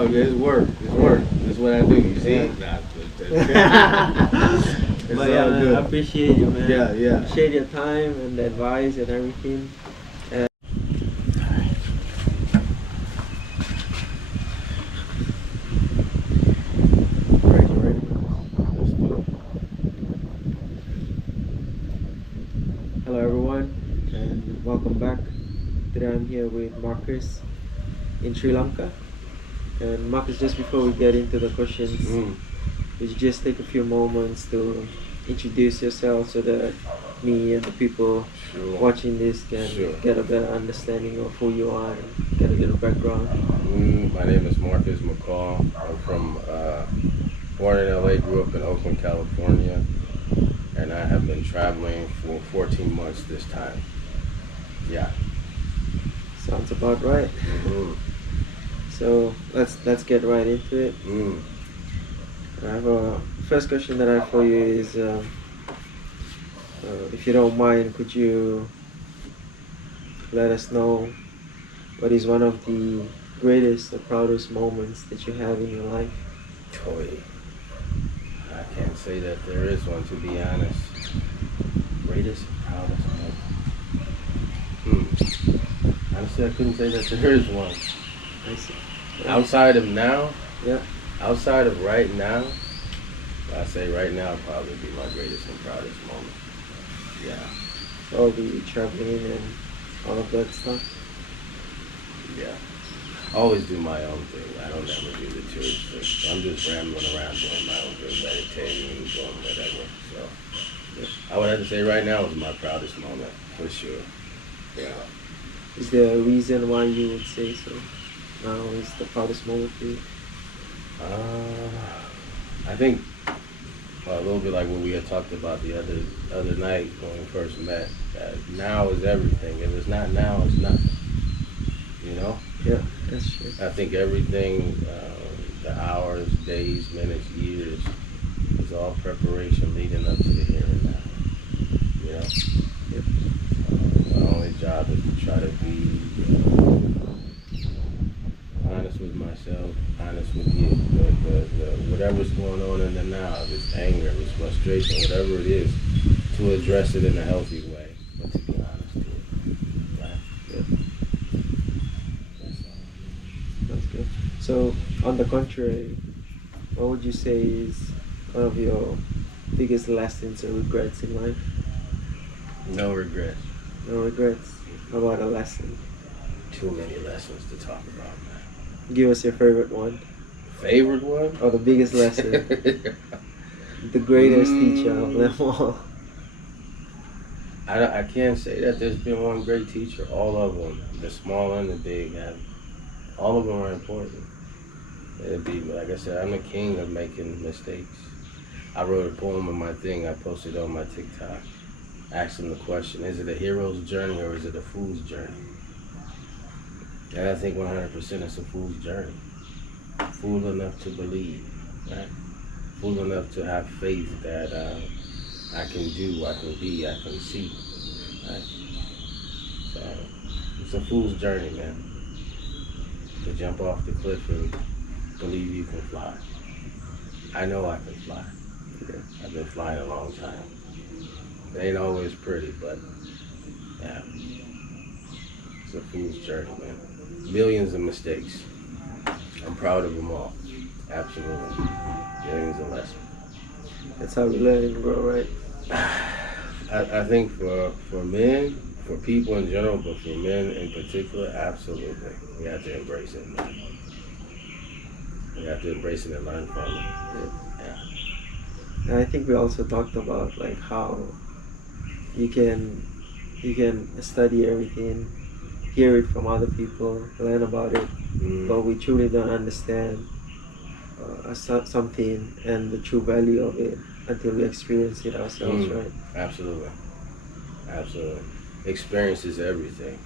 Oh, it's work. It's work. That's what I do. You see? Yeah. It's But all yeah, good. I appreciate you, man. Yeah. Appreciate your time and the advice and everything. Ready. Let's do it. Hello, everyone, and welcome back. Today I'm here with Marcus in Sri Lanka. And Marcus, just before we get into the questions, would you just take a few moments to introduce yourself so that me and the people Sure. watching this can Sure. get a better understanding of who you are and get a little background? My name is Marcus McCall. I'm from born in LA, grew up in Oakland, California, and I have been traveling for 14 months this time. Yeah. Sounds about right. Mm-hmm. So let's get right into it. I have a first question that I have for you is, if you don't mind, could you let us know what is one of the greatest or proudest moments that you have in your life? Toy. I can't say that there is one, to be honest. Greatest and proudest moment. Honestly, I couldn't say that there is one. I see. Outside of now, Yeah. outside of right now, I say right now would probably be my greatest and proudest moment. Yeah, All the traveling and all of that stuff. yeah. I always do my own thing. I don't ever do the tourist thing. I'm just rambling around doing my own thing, meditating, doing whatever. So I would have to say right now is my proudest moment, for sure. Yeah. Is there a reason why you would say so? Now is the proudest moment for you? I think a little bit like what we had talked about the other night when we first met. That now is everything. If it's not now, it's nothing. You know. Yeah, that's true. I think everything, the hours, days, minutes, years, is all preparation leading up to the here and now. You know. Yep. My only job is to try to be honest with myself, honest with you. Whatever's going on in the now, if it's anger, if it's frustration, whatever it is, to address it in a healthy way, but to be honest to it. Right? Yep. That's all. That's good. So, on the contrary, what would you say is one of your biggest lessons or regrets in life? No regrets. No regrets. How about a lesson? Too many lessons to talk about, man. Give us your favorite one. Favorite one? Or the biggest lesson. The greatest teacher of them all. I can't say that there's been one great teacher. All of them, the small and the big, all of them are important. It'd be, like I said, I'm the king of making mistakes. I wrote a poem in my thing I posted on my TikTok. Asking the question, is it a hero's journey or is it a fool's journey? And I think 100% it's a fool's journey. Fool enough to believe, right? Fool enough to have faith that I can do, I can be, I can see, right? So it's a fool's journey, man. To jump off the cliff and believe you can fly. I know I can fly. I've been flying a long time. It ain't always pretty, but yeah, it's a fool's journey, man. Millions of mistakes. I'm proud of them all. Absolutely. Millions of lessons. That's how we learn and grow, right? I think for men, for people in general, but for men in particular, absolutely. We have to embrace it, man. We have to embrace it and learn from it. Yeah. And I think we also talked about like how you can study everything, hear it from other people, learn about it, but we truly don't understand something and the true value of it until we experience it ourselves, right? Absolutely. Absolutely. Experience is everything.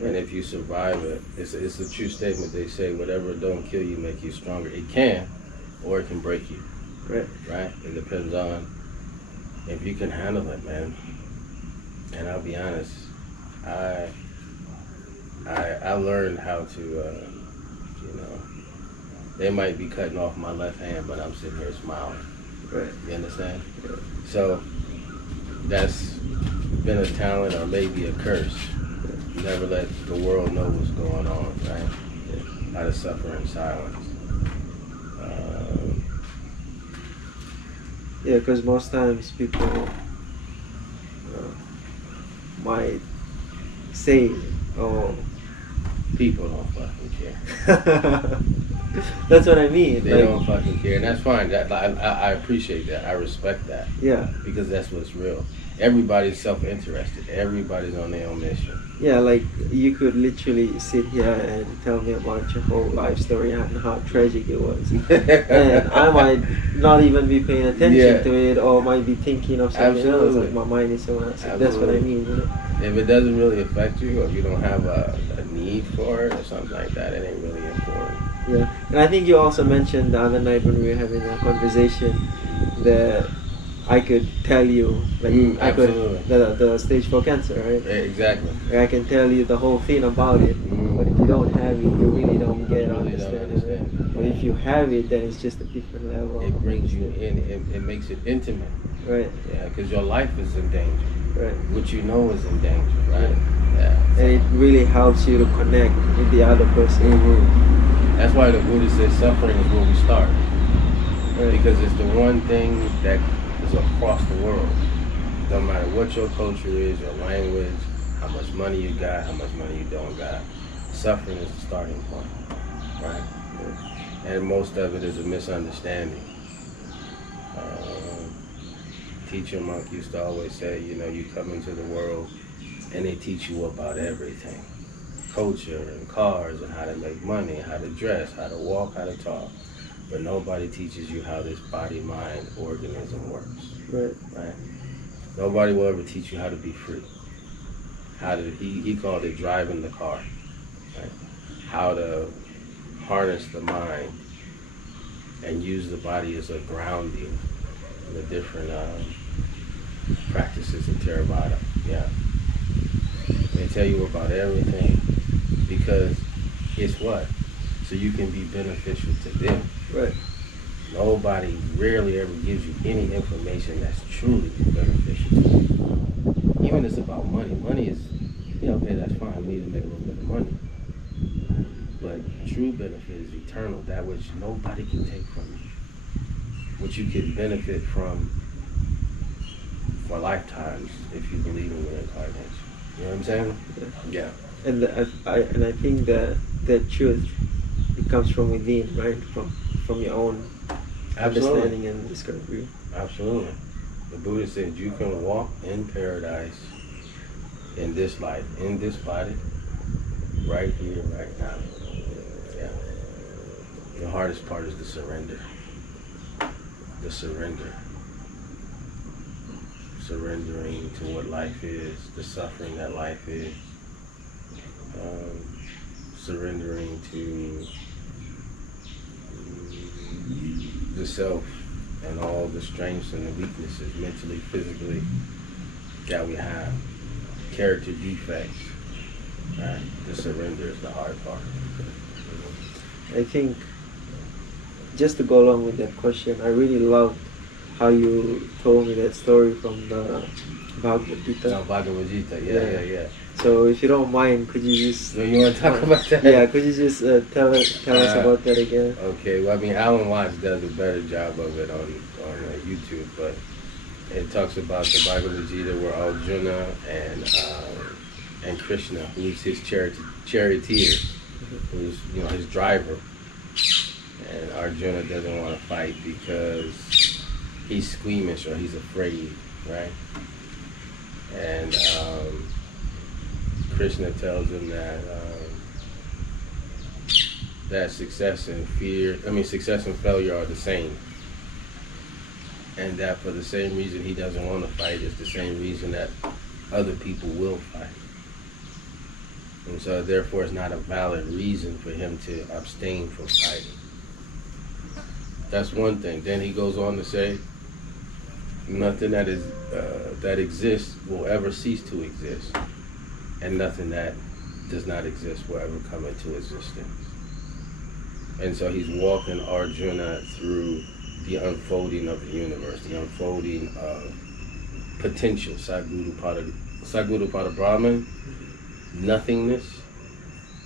Yeah. And if you survive it, it's a true statement. They say whatever don't kill you make you stronger. It can, or it can break you. Right. Right? It depends on if you can handle it, man. And I'll be honest, I learned how to, They might be cutting off my left hand, but I'm sitting here smiling. Right. You understand? Yeah. So that's been a talent or maybe a curse. Never let the world know what's going on, right? How to suffer in silence. Yeah, because most times people might say, "Oh, people don't fucking care." That's what I mean. They don't fucking care, and that's fine. That I appreciate that. I respect that. Yeah. Because that's what's real. Everybody's self-interested. Everybody's on their own mission. Yeah, like you could literally sit here and tell me about your whole life story and how tragic it was, and I might not even be paying attention to it, or might be thinking of something else. Like my mind is somewhere else. That's what I mean. You know? If it doesn't really affect you, or if you don't have a need for it or something like that, it ain't really important. Yeah, and I think you also mentioned the other night when we were having a conversation that I could tell you, like I could the stage 4 cancer, right? Exactly. I can tell you the whole thing about it, but if you don't have it, you really don't get understand it. But if you have it, then it's just a different level. It brings you in. It makes it intimate. Right. Yeah, because your life is in danger. Right. What you know is in danger, right? Yeah. And it really helps you to connect with the other person. That's why the Buddha says suffering is where we start. Right. Because it's the one thing that is across the world. No matter what your culture is, your language, how much money you got, how much money you don't got, suffering is the starting point, right? And most of it is a misunderstanding. Teacher Monk used to always say, you know, you come into the world and they teach you about everything. Culture and cars and how to make money, how to dress, how to walk, how to talk. But nobody teaches you how this body-mind organism works. Right? Nobody will ever teach you how to be free. How to, he called it driving the car. Right? How to harness the mind and use the body as a grounding in the different practices of Theravada. Yeah. They tell you about everything because it's what? So you can be beneficial to them. Right. Nobody rarely ever gives you any information that's truly beneficial to you. Even if it's about money. Money is, yeah, okay, that's fine. We need to make a little bit of money. But true benefit is eternal, that which nobody can take from you. Which you can benefit from for lifetimes if you believe in reincarnation. You know what I'm saying? Yeah. And I think that truth, it comes from within, right? From your own understanding and discovery. Absolutely. The Buddha said you can walk in paradise in this life, in this body, right here, right now. Yeah. The hardest part is the surrender. The surrender. Surrendering to what life is, the suffering that life is. Surrendering to the self and all the strengths and the weaknesses, mentally, physically, that we have. Character defects. Right? The surrender is the hard part. I think, just to go along with that question, I really loved how you told me that story from the Bhagavad Gita. No, Bhagavad Gita, yeah. So if you don't mind, could you just... So you want to talk about that? Yeah, could you just tell us about that again? Okay, well, I mean, Alan Watts does a better job of it on YouTube, but it talks about the Bhagavad Gita where Arjuna and Krishna, who's his charioteer, who's, you know, his driver, and Arjuna doesn't want to fight because he's squeamish or he's afraid, right? And Krishna tells him that success and failure are the same. And that for the same reason he doesn't want to fight is the same reason that other people will fight. And so therefore it's not a valid reason for him to abstain from fighting. That's one thing. Then he goes on to say, nothing that exists will ever cease to exist, and nothing that does not exist will ever come into existence. And so he's walking Arjuna through the unfolding of the universe, the unfolding of potential, Saguru Pada Brahman, nothingness,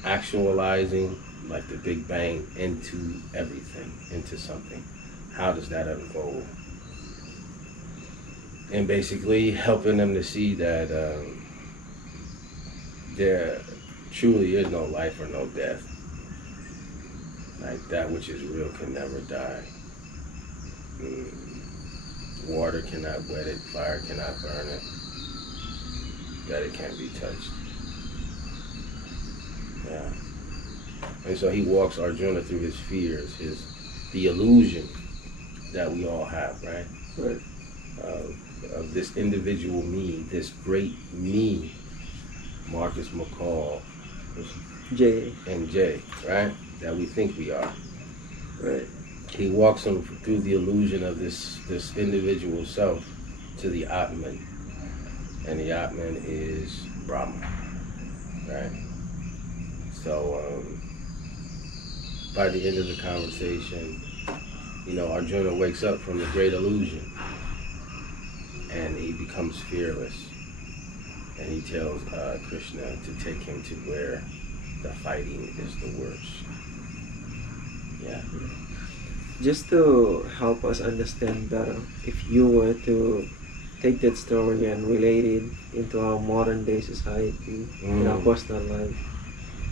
actualizing like the Big Bang into everything, into something. How does that unfold? And basically helping them to see that there truly is no life or no death. Like that which is real can never die. Water cannot wet it, fire cannot burn it, that it can't be touched. Yeah. And so he walks Arjuna through his fears, the illusion that we all have, right? Right. Of this individual me, this great me, Marcus McCall, J. and Jay, right? That we think we are. Right. He walks them through the illusion of this individual self to the Atman. And the Atman is Brahma, right? So by the end of the conversation, Arjuna wakes up from the great illusion and he becomes fearless. And he tells Krishna to take him to where the fighting is the worst. Yeah. Just to help us understand better, if you were to take that story and relate it into our modern day society, in our personal life,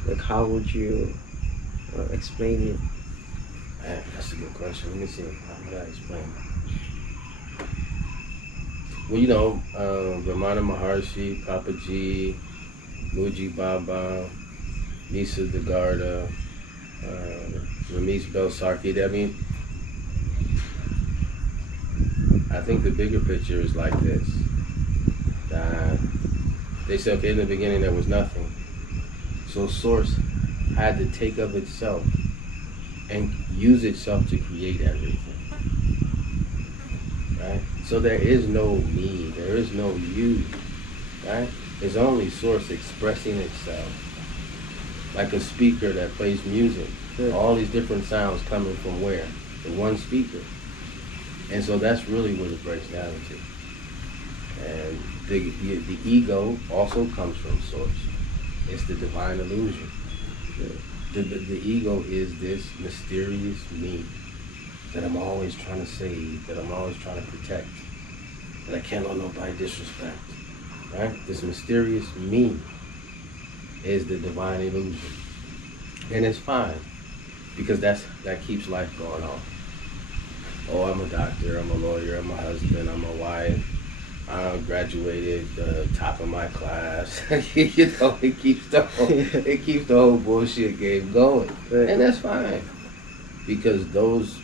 like how would you explain it? Man, that's a good question. Let me see. How would I explain it? Well, Ramana Maharshi, Papaji, Muji Baba, Nisa Dagarda, Ramesh Belsarki. I think the bigger picture is like this. They said, okay, in the beginning there was nothing. So Source had to take of itself and use itself to create everything. Right? So there is no me, there is no you. Right? There's only Source expressing itself. Like a speaker that plays music. Yeah. All these different sounds coming from where? The one speaker. And so that's really what it breaks down to. And the ego also comes from Source. It's the divine illusion. Yeah. The ego is this mysterious me that I'm always trying to save, that I'm always trying to protect, that I can't let nobody disrespect. Right? This mysterious me is the divine illusion. And it's fine, because that keeps life going on. Oh, I'm a doctor, I'm a lawyer, I'm a husband, I'm a wife, I graduated top of my class. It keeps the whole bullshit game going. Right. And that's fine. Because those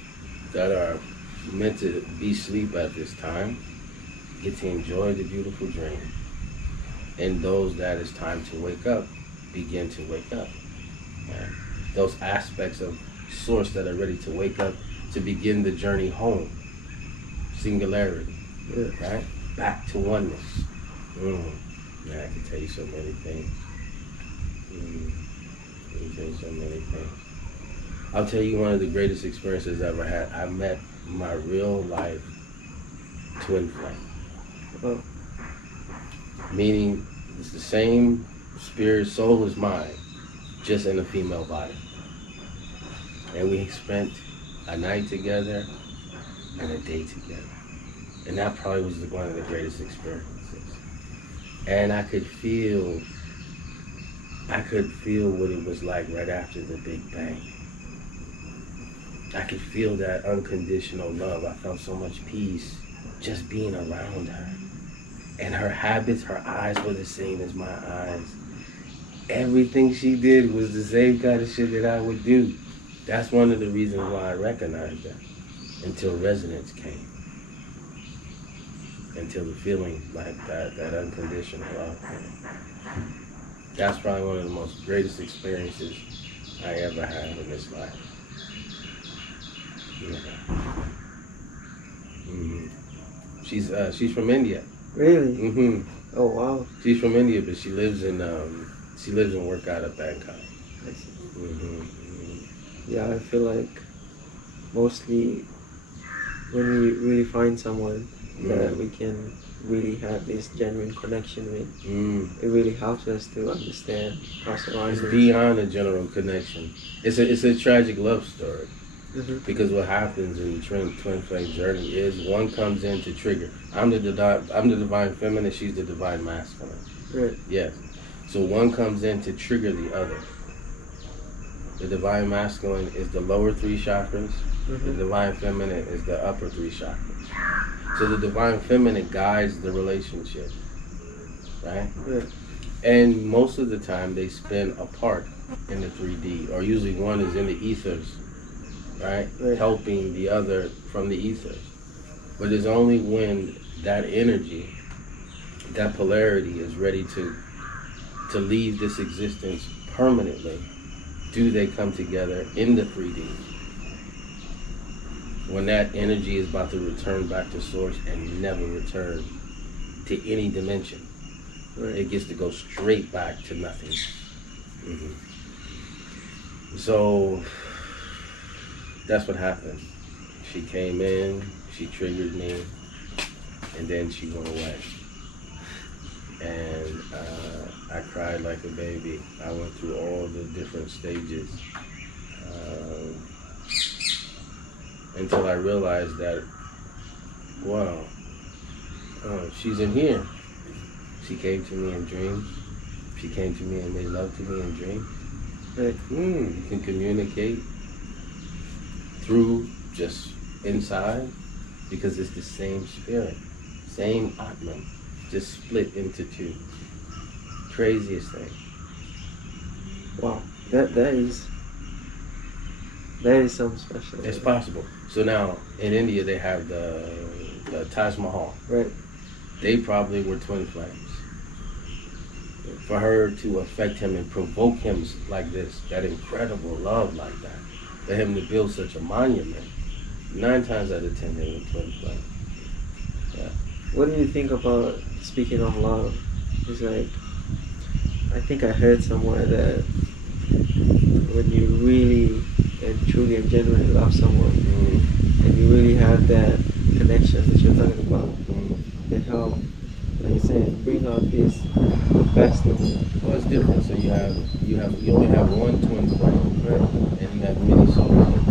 that are meant to be asleep at this time get to enjoy the beautiful dream. And those that it's time to wake up begin to wake up. Right? Those aspects of Source that are ready to wake up to begin the journey home. Singularity. Yeah. Right? Back to oneness. Man, I can tell you so many things. I can tell you so many things. I'll tell you one of the greatest experiences I ever had. I met my real life twin flame. Oh. Meaning it's the same spirit, soul as mine, just in a female body. And we spent a night together and a day together. And that probably was one of the greatest experiences. And I could feel what it was like right after the Big Bang. I could feel that unconditional love. I felt so much peace just being around her. And her habits, her eyes were the same as my eyes. Everything she did was the same kind of shit that I would do. That's one of the reasons why I recognized her until resonance came. Until the feeling like that unconditional love came. That's probably one of the most greatest experiences I ever had in this life. Yeah. Mm-hmm. She's from India. Really? Mm-hmm. Oh wow. She's from India, but she lives and work out at Bangkok. Mm-hmm. Mm-hmm. yeah, I feel like mostly when we really find someone that we can really have this genuine connection with, it really helps us to understand our surroundings. It's beyond a general connection. It's a tragic love story. Because what happens in the twin flame journey is one comes in to trigger. I'm the divine feminine. She's the divine masculine. Right. Yes. So one comes in to trigger the other. The divine masculine is the lower three chakras. The divine feminine is the upper three chakras. So the divine feminine guides the relationship, right? Right. And most of the time they spin apart in the 3D, or usually one is in the ethers, right? Helping the other from the ethers. But it's only when that energy, that polarity is ready to leave this existence permanently, do they come together in the 3D. When that energy is about to return back to source and never return to any dimension. It gets to go straight back to nothing. So that's what happened. She came in, she triggered me, and then she went away. And I cried like a baby. I went through all the different stages until I realized that, wow, she's in here. She came to me in dreams. She came to me and made love to me in dreams. You can communicate through just inside, because it's the same spirit, same Atman, just split into two. Craziest thing. Wow, that is something special. It's possible. So now in India they have the Taj Mahal. Right. They probably were twin flames. For her to affect him and provoke him like this, that incredible love like that, for him to build such a monument, 9 times out of 10 they were twin flames. Yeah. What do you think about, speaking of love, it's like, I think I heard somewhere that when you really and truly and genuinely love someone, and you really have that connection that you're talking about, it helps, like you said, bring out this best of them. Well, it's different. So you only have one twin flame, right? And you have many soulmates.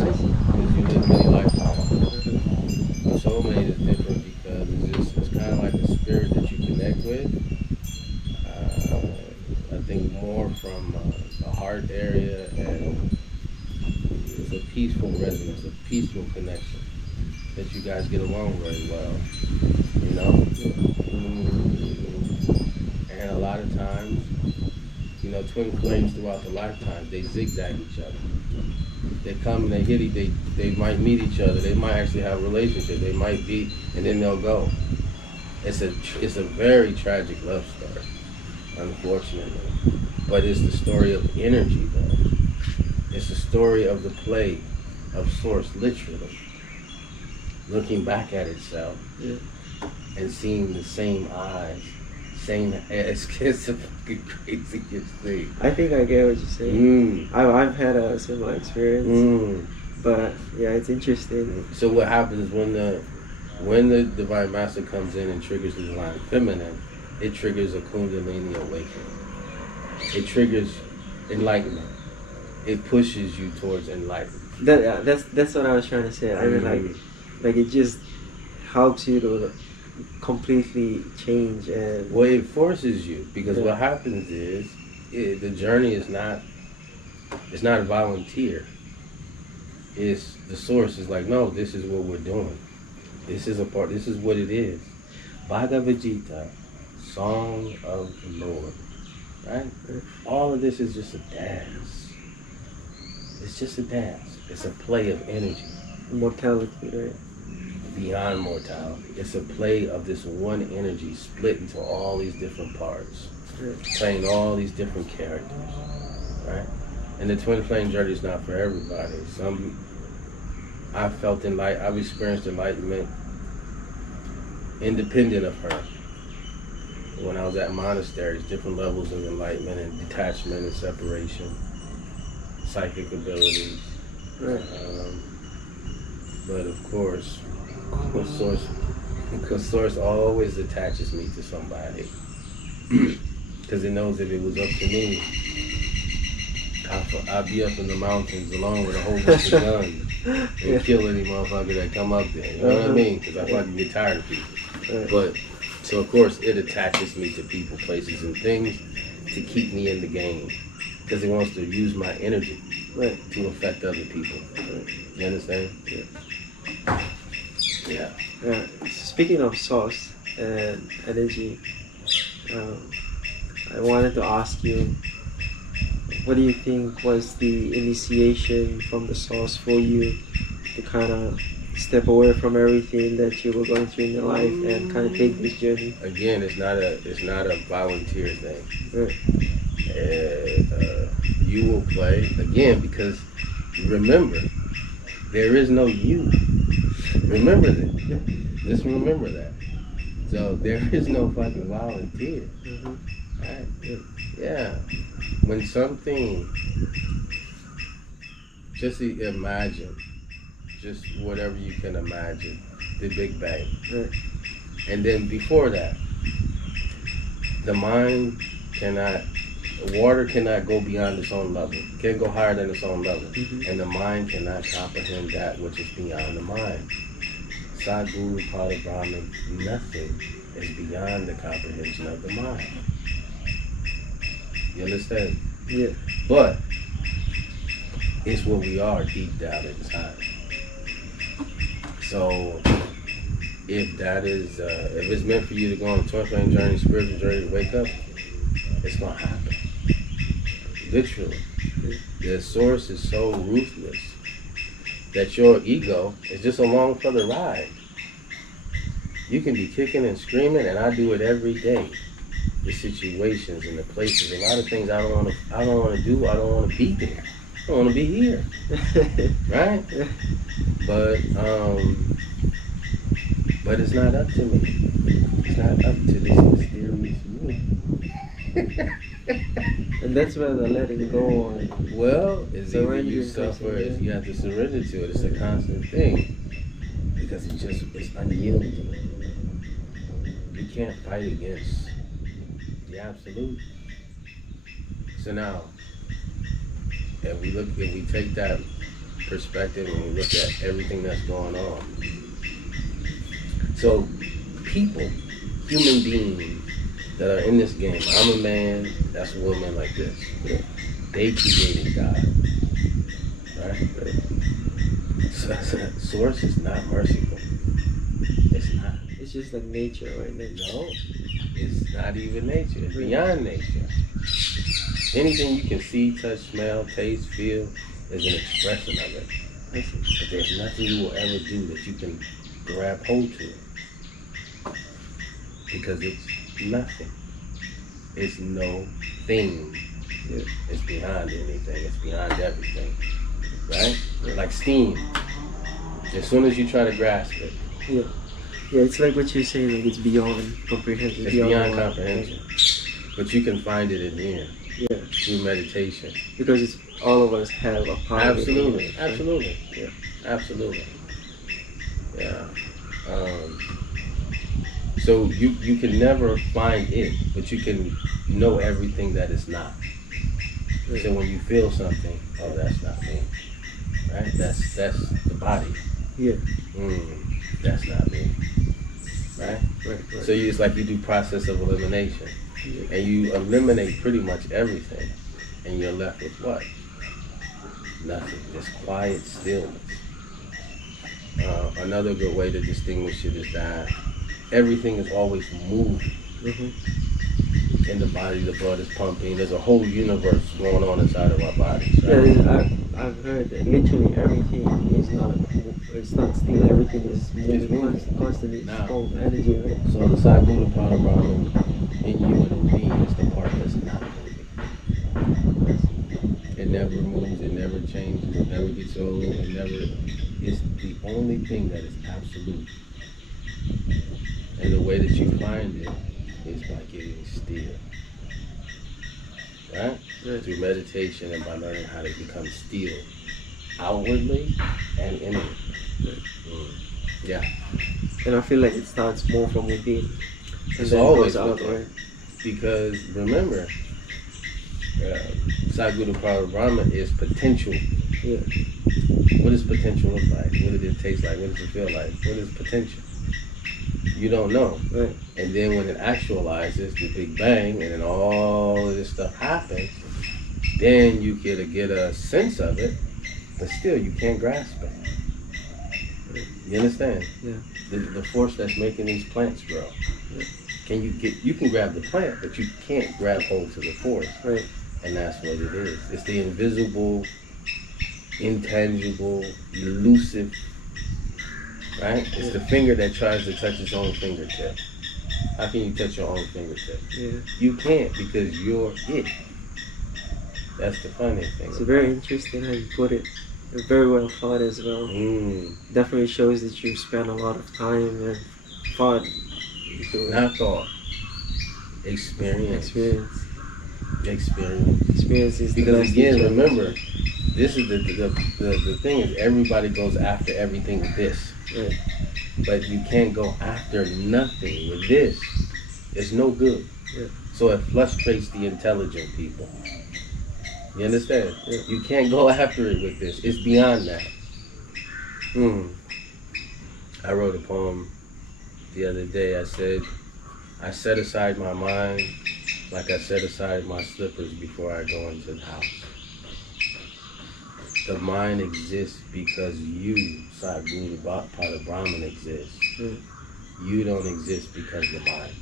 I see. Because you live many lifetimes. A soulmate is different because it's kind of like a spirit that you connect with. I think more from the heart area, and it's a peaceful resonance, a peaceful connection that you guys get along very well, you know? And a lot of times, you know, twin flames throughout the lifetime, they zigzag each other. They come and they hit, they might meet each other, they might actually have a relationship, they might be, and then they'll go. It's a very tragic love story, unfortunately. But it's the story of energy, though. It's the story of the play of Source, literally, looking back at itself and seeing the same eyes, same. It's the fucking craziest thing. I think I get what you're saying. I've had a similar experience, but yeah, it's interesting. So what happens when the divine master comes in and triggers the divine feminine? It triggers a Kundalini awakening. It triggers enlightenment. It pushes you towards enlightenment. That's what I was trying to say. I mean, like it just helps you to completely change. And well, it forces you, because what happens is the journey is not a volunteer. It's the source is like, no, this is what we're doing. This is what it is. Bhagavad Gita, Song of the Lord. Right? All of this is just a dance. It's just a dance. It's a play of energy. Mortality, right? Beyond mortality. It's a play of this one energy split into all these different parts, playing all these different characters, right? And the twin flame journey is not for everybody. I've experienced enlightenment independent of her. When I was at monasteries, different levels of enlightenment and detachment and separation. psychic abilities. Right. But of course, source always attaches me to somebody. Because it knows if it was up to me, I'd be up in the mountains alone with a whole bunch of guns and kill any motherfucker that come up there. You know what I mean? Because I fucking get tired of people. But, so of course, it attaches me to people, places, and things to keep me in the game. Because it wants to use my energy to affect other people. You understand? Yeah. Speaking of source and energy, I wanted to ask you, what do you think was the initiation from the source for you to kind of step away from everything that you were going through in your life and kind of take this journey? Again, it's not a volunteer thing. You will play again because remember, there is no you. Remember that. Just remember that. So there is no fucking volunteer. Right? Yeah. When something, just imagine, just whatever you can imagine, the Big Bang. And then before that, the mind water cannot go beyond its own level. It can't go higher than its own level. And the mind cannot comprehend that which is beyond the mind. Sadguru, Pada Brahman, nothing is beyond the comprehension of the mind. You understand? Yeah. But it's what we are deep down inside. So if that is, if it's meant for you to go on a twin journey, spiritual journey, to wake up, it's gonna happen. Literally. The source is so ruthless that your ego is just along for the ride. You can be kicking and screaming, and I do it every day. The situations and the places, a lot of things I don't want to do. I don't want to be there. I don't want to be here, right? But it's not up to me. It's not up to this mysterious me. And that's where the letting go on. Well, it's either you suffer, you have to surrender to it. It's a constant thing because it's unyielding. You can't fight against the absolute. So now, if we take that perspective and we look at everything that's going on. So people, human beings that are in this game, I'm a man, that's a woman like this. They created God. Right? So, source is not merciful. It's not. It's just like nature, right? No, it's not even nature. It's beyond nature. Anything you can see, touch, smell, taste, feel is an expression of it. But there's nothing you will ever do that you can grab hold to. Because it's nothing. It's no thing. It's beyond anything. It's beyond everything. Right? Like steam. As soon as you try to grasp it. Yeah, it's like what you're saying, like it's beyond comprehension. It's beyond comprehension. But you can find it in here. Yeah. Through meditation. Because it's all of us have a part Absolutely. of it. Absolutely. Yeah. Absolutely. Yeah. So you can never find it, but you can know everything that it's not. So when you feel something, oh, that's not me. Right? That's the body. Yeah. That's not me. Right? So it's like you do process of elimination. And you eliminate pretty much everything. And you're left with what? Nothing. Just quiet stillness. Another good way to distinguish it is that everything is always moving. In the body, the blood is pumping. There's a whole universe going on inside of our bodies. Right? Yeah, I've heard that literally everything is not still. Everything is moving constantly. It's full of energy, right? So the Sadguru Pada Brahman in you and in me is the part that's not moving. It never moves. It never changes. It never gets old. It never. It's the only thing that is absolute. And the way that you find it is by getting still. right? Through meditation and by learning how to become still outwardly and inwardly. Yeah. And I feel like it starts more from within. It's always within. Because remember, Sadguru Brahma is potential. Yeah. What does potential look like? What does it taste like? What does it feel like? What is potential? You don't know. Right. And then when it actualizes, the Big Bang, and then all of this stuff happens, then you get a sense of it, but still you can't grasp it. You understand? Yeah. The force that's making these plants grow. Yeah. You can grab the plant, but you can't grab hold to the force. Right. And that's what it is. It's the invisible, intangible, elusive, right? It's the finger that tries to touch its own fingertip. How can you touch your own fingertip? Yeah. You can't, because you're it. That's the funny thing. It's very interesting how you put it. Very well thought as well. Definitely shows that you spent a lot of time and thought. Not thought. Experience. Experience is because again, remember, this is the thing is everybody goes after everything with this. Right. But you can't go after nothing with this. It's no good. Yeah. So it frustrates the intelligent people. You understand? Yeah. You can't go after it with this. It's beyond that. I wrote a poem the other day. I said, I set aside my mind like I set aside my slippers before I go into the house. The mind exists because you, Sadguru Pada Brahman, exists. You don't exist because of the mind.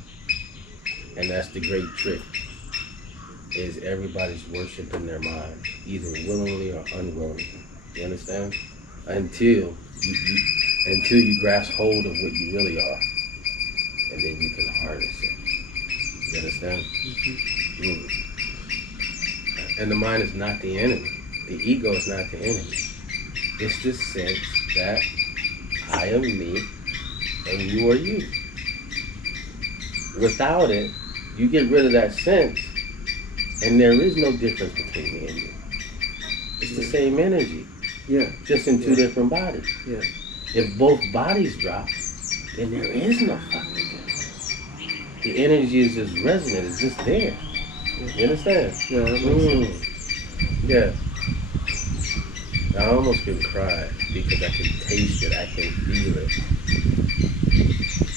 And that's the great trick, is everybody's worshiping their mind, either willingly or unwillingly. You understand? Until you grasp hold of what you really are, and then you can harness it. You understand? And the mind is not the enemy. The ego is not the enemy. It's the sense that I am me and you are you. Without it, you get rid of that sense, and there is no difference between me and you. It's the same energy. Yeah. Just in two different bodies. Yeah. If both bodies drop, then there is no fucking difference. The energy is just resonant. It's just there. You understand? Yeah, that makes sense. Yeah. I almost can cry because I can taste it. I can feel it.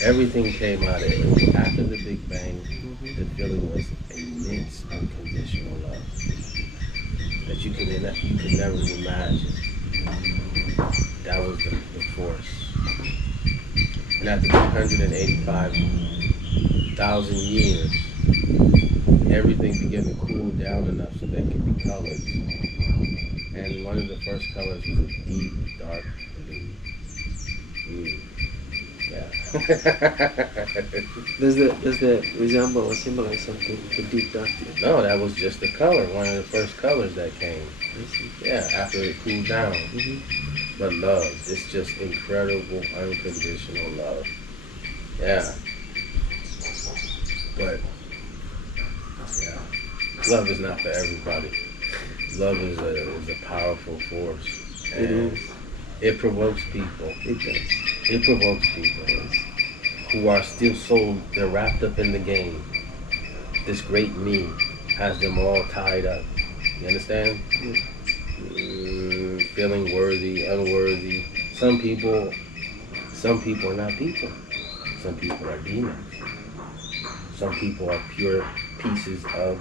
Everything came out of it. After the Big Bang, the feeling was immense unconditional love that you could never imagine. That was the force. And after 185,000 years, everything began to cool down enough so there could be colors. And one of the first colors was a deep, dark blue. Yeah. Does that resemble or symbolize something, the deep dark blue? No, that was just the color, one of the first colors that came. I see. Yeah, after it cooled down. But love, it's just incredible, unconditional love. Yeah. But, yeah, love is not for everybody. Love is a powerful force. And it is. It provokes people. It does. It provokes people who are still they're wrapped up in the game. This great me has them all tied up. You understand? Yeah. Feeling worthy, unworthy. Some people are not people. Some people are demons. Some people are pure pieces of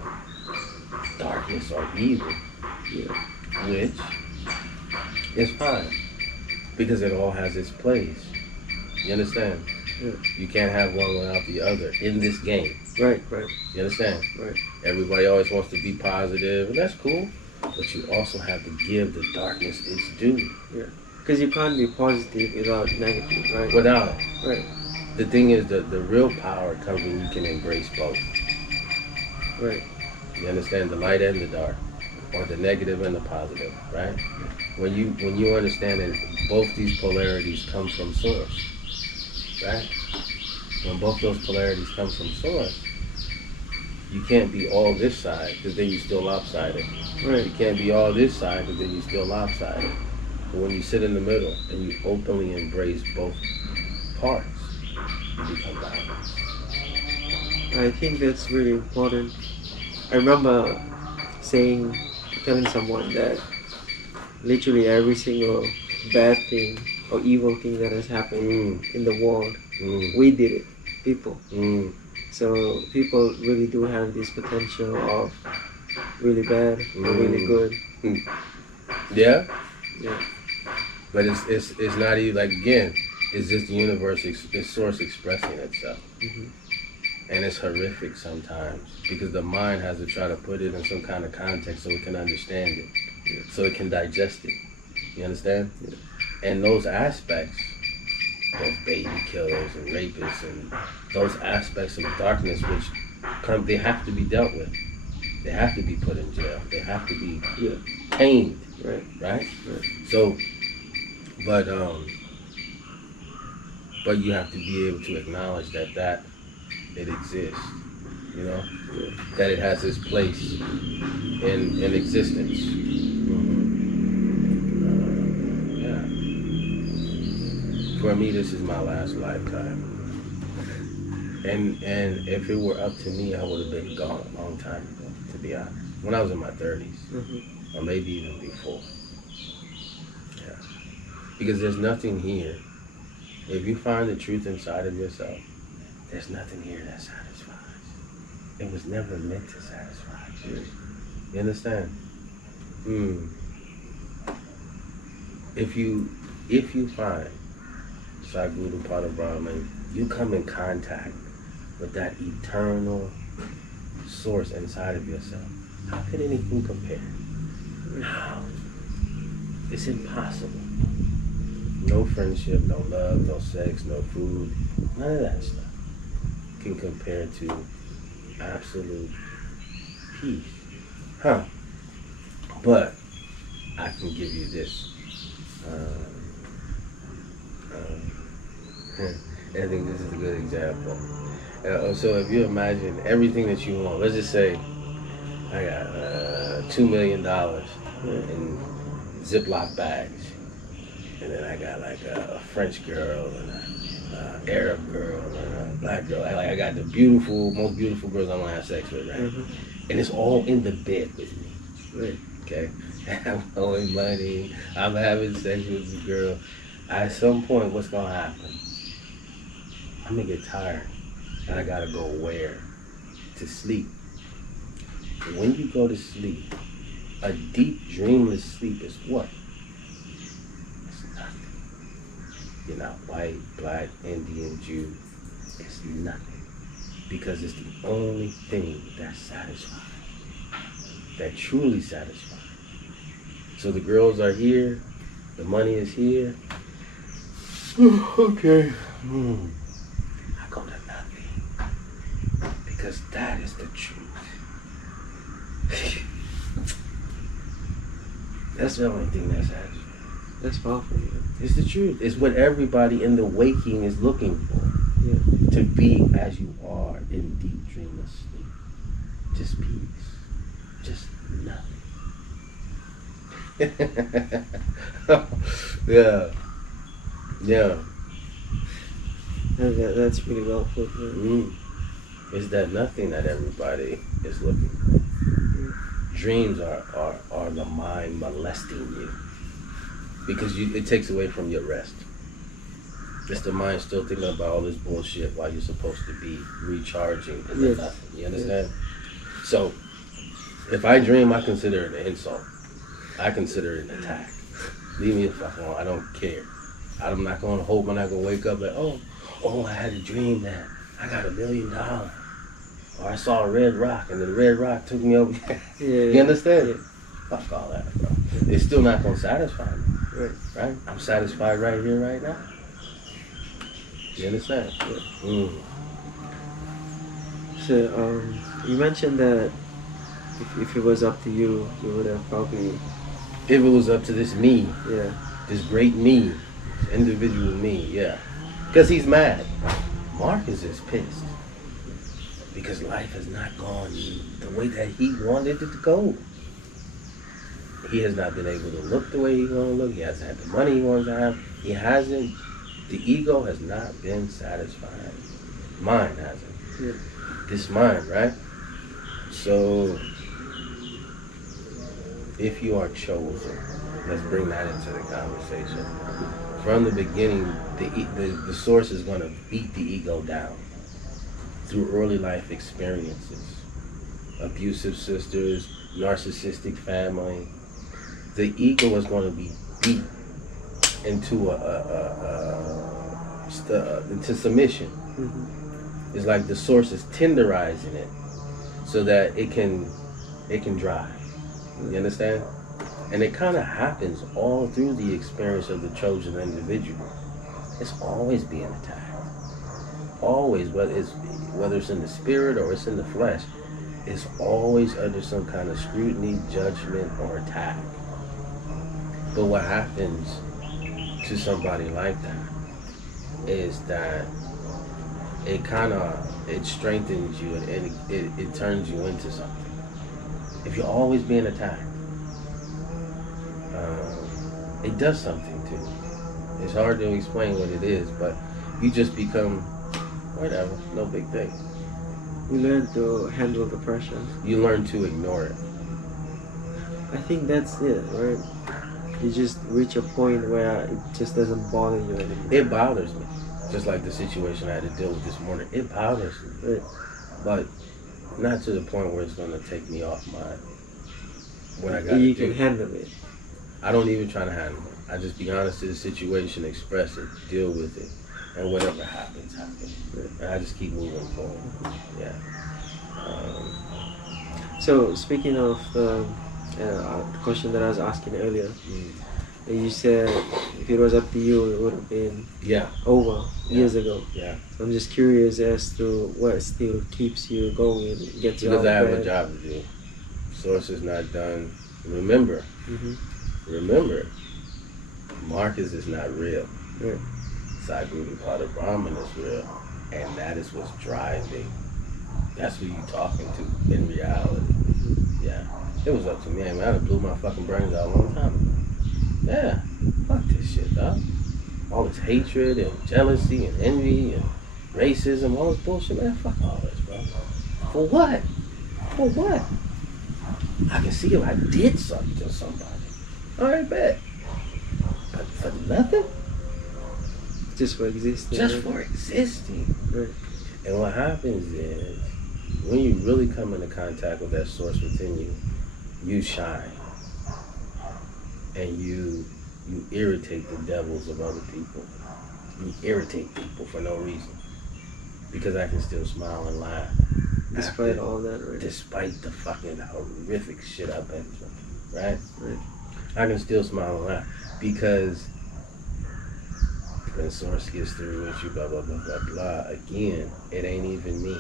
darkness or evil. Yeah. Which is fine, because it all has its place. You understand? Yeah. You can't have one without the other in this game. Right. You understand? Right. Everybody always wants to be positive, and that's cool. But you also have to give the darkness its due. Yeah. Because you can't be positive without negative, right? Without it. Right. The thing is that the real power comes when you can embrace both. Right. You understand? The light and the dark, or the negative and the positive, right? When you understand that both these polarities come from source, right? When both those polarities come from source, You can't be all this side because then you're still lopsided. Right. You can't be all this side because then you're still lopsided. But when you sit in the middle and you openly embrace both parts, you become balanced. I think that's really important. I remember telling someone that literally every single bad thing or evil thing that has happened in the world, we did it, people. So people really do have this potential of really bad or really good. Yeah. Yeah. But it's not even like, again, it's just the universe, it's source expressing itself. And it's horrific sometimes because the mind has to try to put it in some kind of context so it can understand it, so it can digest it. You understand? Yeah. And those aspects, those baby killers and rapists and those aspects of darkness, which they have to be dealt with. They have to be put in jail. They have to be tamed. Right? So, but you have to be able to acknowledge that it exists, that it has its place in existence. For me, this is my last lifetime, and if it were up to me, I would have been gone a long time ago, to be honest. When I was in my 30s, or maybe even before. Yeah, because there's nothing here. If you find the truth inside of yourself, there's nothing here that satisfies. It was never meant to satisfy you. You understand? If you find Saguru Pada Brahman, you come in contact with that eternal source inside of yourself. How could anything compare? How? It's impossible. No friendship, no love, no sex, no food, none of that stuff can compare to absolute peace. But I can give you this. I think this is a good example. So if you imagine everything that you want, let's just say I got $2 million in Ziploc bags, and then I got like a French girl and an Arab girl and a black girl. Like I got the most beautiful girls I want to have sex with, right? And it's all in the bed with me, okay? I'm owing money. I'm having sex with this girl. At some point, what's gonna happen? I'm gonna get tired, and I gotta go where? To sleep. When you go to sleep, a deep, dreamless sleep is what? It's nothing. You're not white, black, Indian, Jew. It's nothing. Because it's the only thing that's satisfying. That truly satisfies. So the girls are here, the money is here. Okay. I go to nothing. Because that is the truth. That's the only thing that's satisfying. That's powerful. It's the truth. It's what everybody in the waking is looking for. To be as you are in deep dreamless sleep. Just peace. Just nothing. Yeah. That's really well put. It's that nothing that everybody is looking for. Dreams are the mind molesting you. Because it takes away from your rest. It's the mind still thinking about all this bullshit while you're supposed to be recharging in the nothing. You understand? So, if I dream, I consider it an insult. I consider it an attack. Leave me the fuck alone. I don't care. I'm not going to hope I'm not going to wake up like, oh, I had a dream that I got $1 million. Or I saw a red rock and the red rock took me over. You understand? Yeah. Fuck all that, bro. It's still not going to satisfy me. Right? I'm satisfied right here, right now. You understand? Yeah. So, you mentioned that if it was up to you, you would have probably... If it was up to this me, this great me, individual me, Because he's mad. Marcus is pissed. because life has not gone the way that he wanted it to go. He has not been able to look the way he wanted to look. He hasn't had the money he wants to have. He hasn't. The ego has not been satisfied. Mine hasn't. Yeah. This mind, right? So, if you are chosen, let's bring that into the conversation. From the beginning, the source is going to beat the ego down through early life experiences, abusive sisters, narcissistic family. The ego is going to be beat into into submission. Mm-hmm. It's like the source is tenderizing it so that it can drive. You understand? And it kind of happens all through the experience of the chosen individual. It's always being attacked. Always, whether it's in the spirit or it's in the flesh, it's always under some kind of scrutiny, judgment, or attack. But what happens to somebody like that is that it strengthens you and it turns you into something. If you're always being attacked, it does something to you. It's hard to explain what it is, but you just become whatever, no big thing. You learn to handle the pressure. You learn to ignore it. I think that's it, right? You just reach a point where it just doesn't bother you anymore. It bothers me. Just like the situation I had to deal with this morning. It bothers me. Right. But not to the point where it's going to take me off what I got to do. You can handle it. I don't even try to handle it. I just be honest to the situation, express it, deal with it, and whatever happens, happens. Right. And I just keep moving forward. Yeah. So speaking of the question that I was asking earlier, you said if it was up to you, it would have been over years ago. Yeah. So I'm just curious as to what still keeps you going, gets you out of Because I have bed. a job to do. Source is not done. Remember, Marcus is not real. Right. Sadhguru Pada Brahman is real. And that is what's driving. That's who you talking to in reality. Yeah. It was up to me. I mean, I'd have blew my fucking brains out a long time ago. Yeah. Fuck this shit, dog. All this hatred and jealousy and envy and racism, all this bullshit, man. Fuck all this, bro. For what? For what? I can see if I did something to somebody. All right, bet. But for nothing? Just for existing. Just right? for existing. Right. And what happens is, when you really come into contact with that source within you, you shine. And you irritate the devils of other people. You irritate people for no reason. Because I can still smile and laugh. Despite all that, right? Despite the fucking horrific shit I've been through, right? Right. I can still smile and laugh. Because when source gets through with you, blah, blah, blah, blah, blah, again, it ain't even me.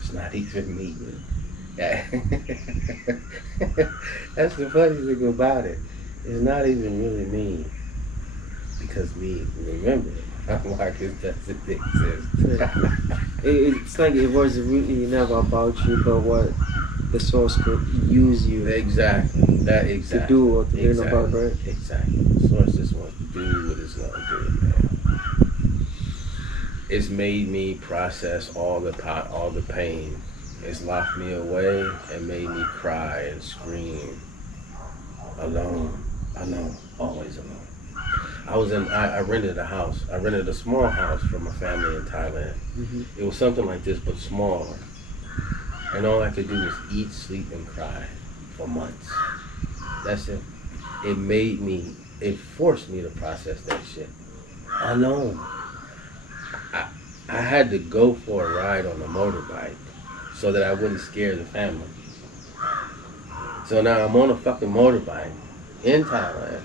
It's not even me. Yeah. That's the funny thing about it. It's not even really me. Because me, remember, Marcus doesn't exist. It's like it was really never about you, but what the source could use you Exactly. to do what to bring about, right? Exactly. The source just wants to do what it's going to do, man. It's made me process all the pain. It's locked me away and made me cry and scream. Alone, always alone. I rented a house. I rented a small house from a family in Thailand. Mm-hmm. It was something like this, but smaller. And all I could do was eat, sleep, and cry for months. That's it. It forced me to process that shit. Alone. I had to go for a ride on a motorbike so that I wouldn't scare the family. So now I'm on a fucking motorbike in Thailand,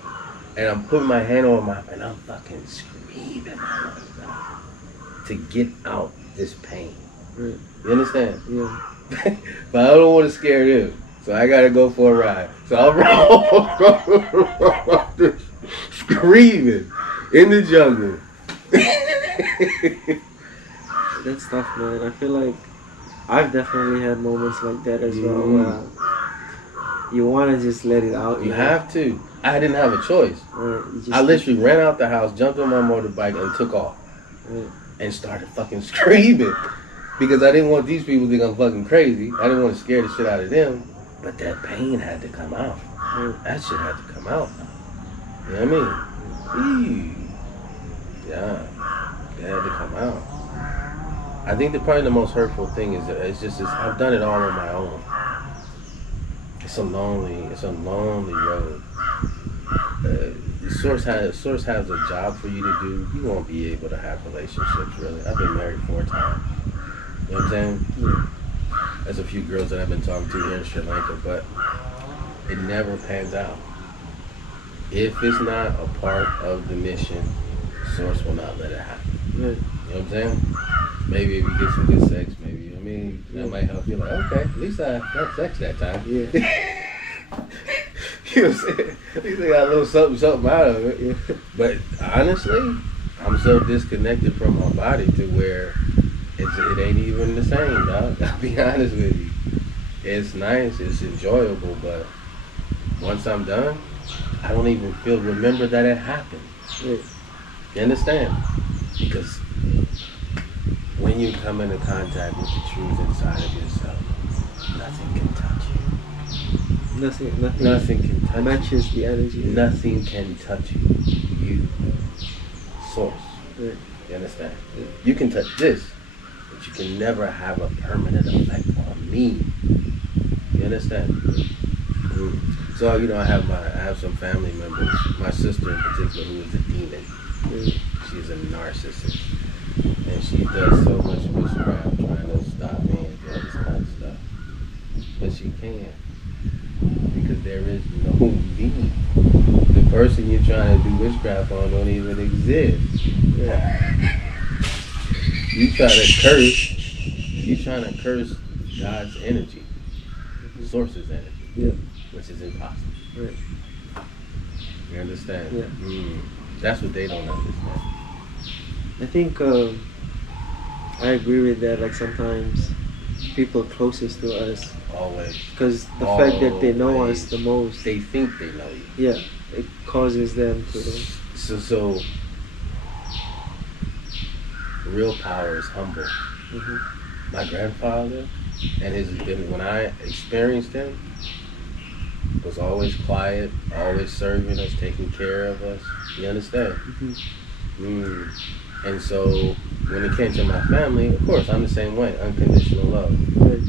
and I'm putting my hand over my mouth, and I'm fucking screaming to get out this pain. Right. You understand? Yeah. But I don't want to scare them, so I gotta go for a ride. So I'm screaming in the jungle. That's tough, man. I feel like I've definitely had moments like that as well, Mhm. where you want to just let it out. You have to. I didn't have a choice. Right, you just I literally ran out the house, jumped on my motorbike, and took off. Right. And started fucking screaming. Because I didn't want these people to think I'm fucking crazy. I didn't want to scare the shit out of them. But that pain had to come out. Right. That shit had to come out. You know what I mean? Eee. Yeah. It had to come out. I think that probably the most hurtful thing is that I've done it all on my own. It's a lonely road. Source has a job for you to do. You won't be able to have relationships really. I've been married 4 times. You know what I'm saying? Yeah. There's a few girls that I've been talking to here in Sri Lanka, but it never pans out. If it's not a part of the mission, Source will not let it happen. Right. You know what I'm saying? Maybe if you get some good sex, maybe, you know what I mean? That might help you. Like, okay, at least I had sex that time. Yeah. You know what I'm saying? At least I got a little something out of it. Yeah. But honestly, I'm so disconnected from my body to where it ain't even the same, dog. I'll be honest with you. It's nice, it's enjoyable, but once I'm done, I don't even remember that it happened. Right. You understand? Because when you come into contact with the truth inside of yourself, nothing can touch you. Nothing can touch matches you. The energy. Nothing can touch you. You, Source. Right. You understand? Yeah. You can touch this, but you can never have a permanent effect on me. You understand? Mm. So I have some family members. My sister in particular, who is a demon. Right. She's a narcissist, and she does so much witchcraft trying to stop me and do all this kind of stuff. But she can't, because there is no me. The person you're trying to do witchcraft on don't even exist. Yeah. You trying to curse God's energy, Source's energy, Yeah. which is impossible. Right. You understand? Yeah. That's what they don't understand. I think I agree with that. Like sometimes people closest to us, Always. because the fact that they know us the most, They think they know you. yeah, it causes them to. So real power is humble. Mm-hmm. My grandfather when I experienced him, was always quiet, always serving us, taking care of us. You understand? Mm-hmm. And so when it came to my family, of course, I'm the same way. Unconditional love. Right.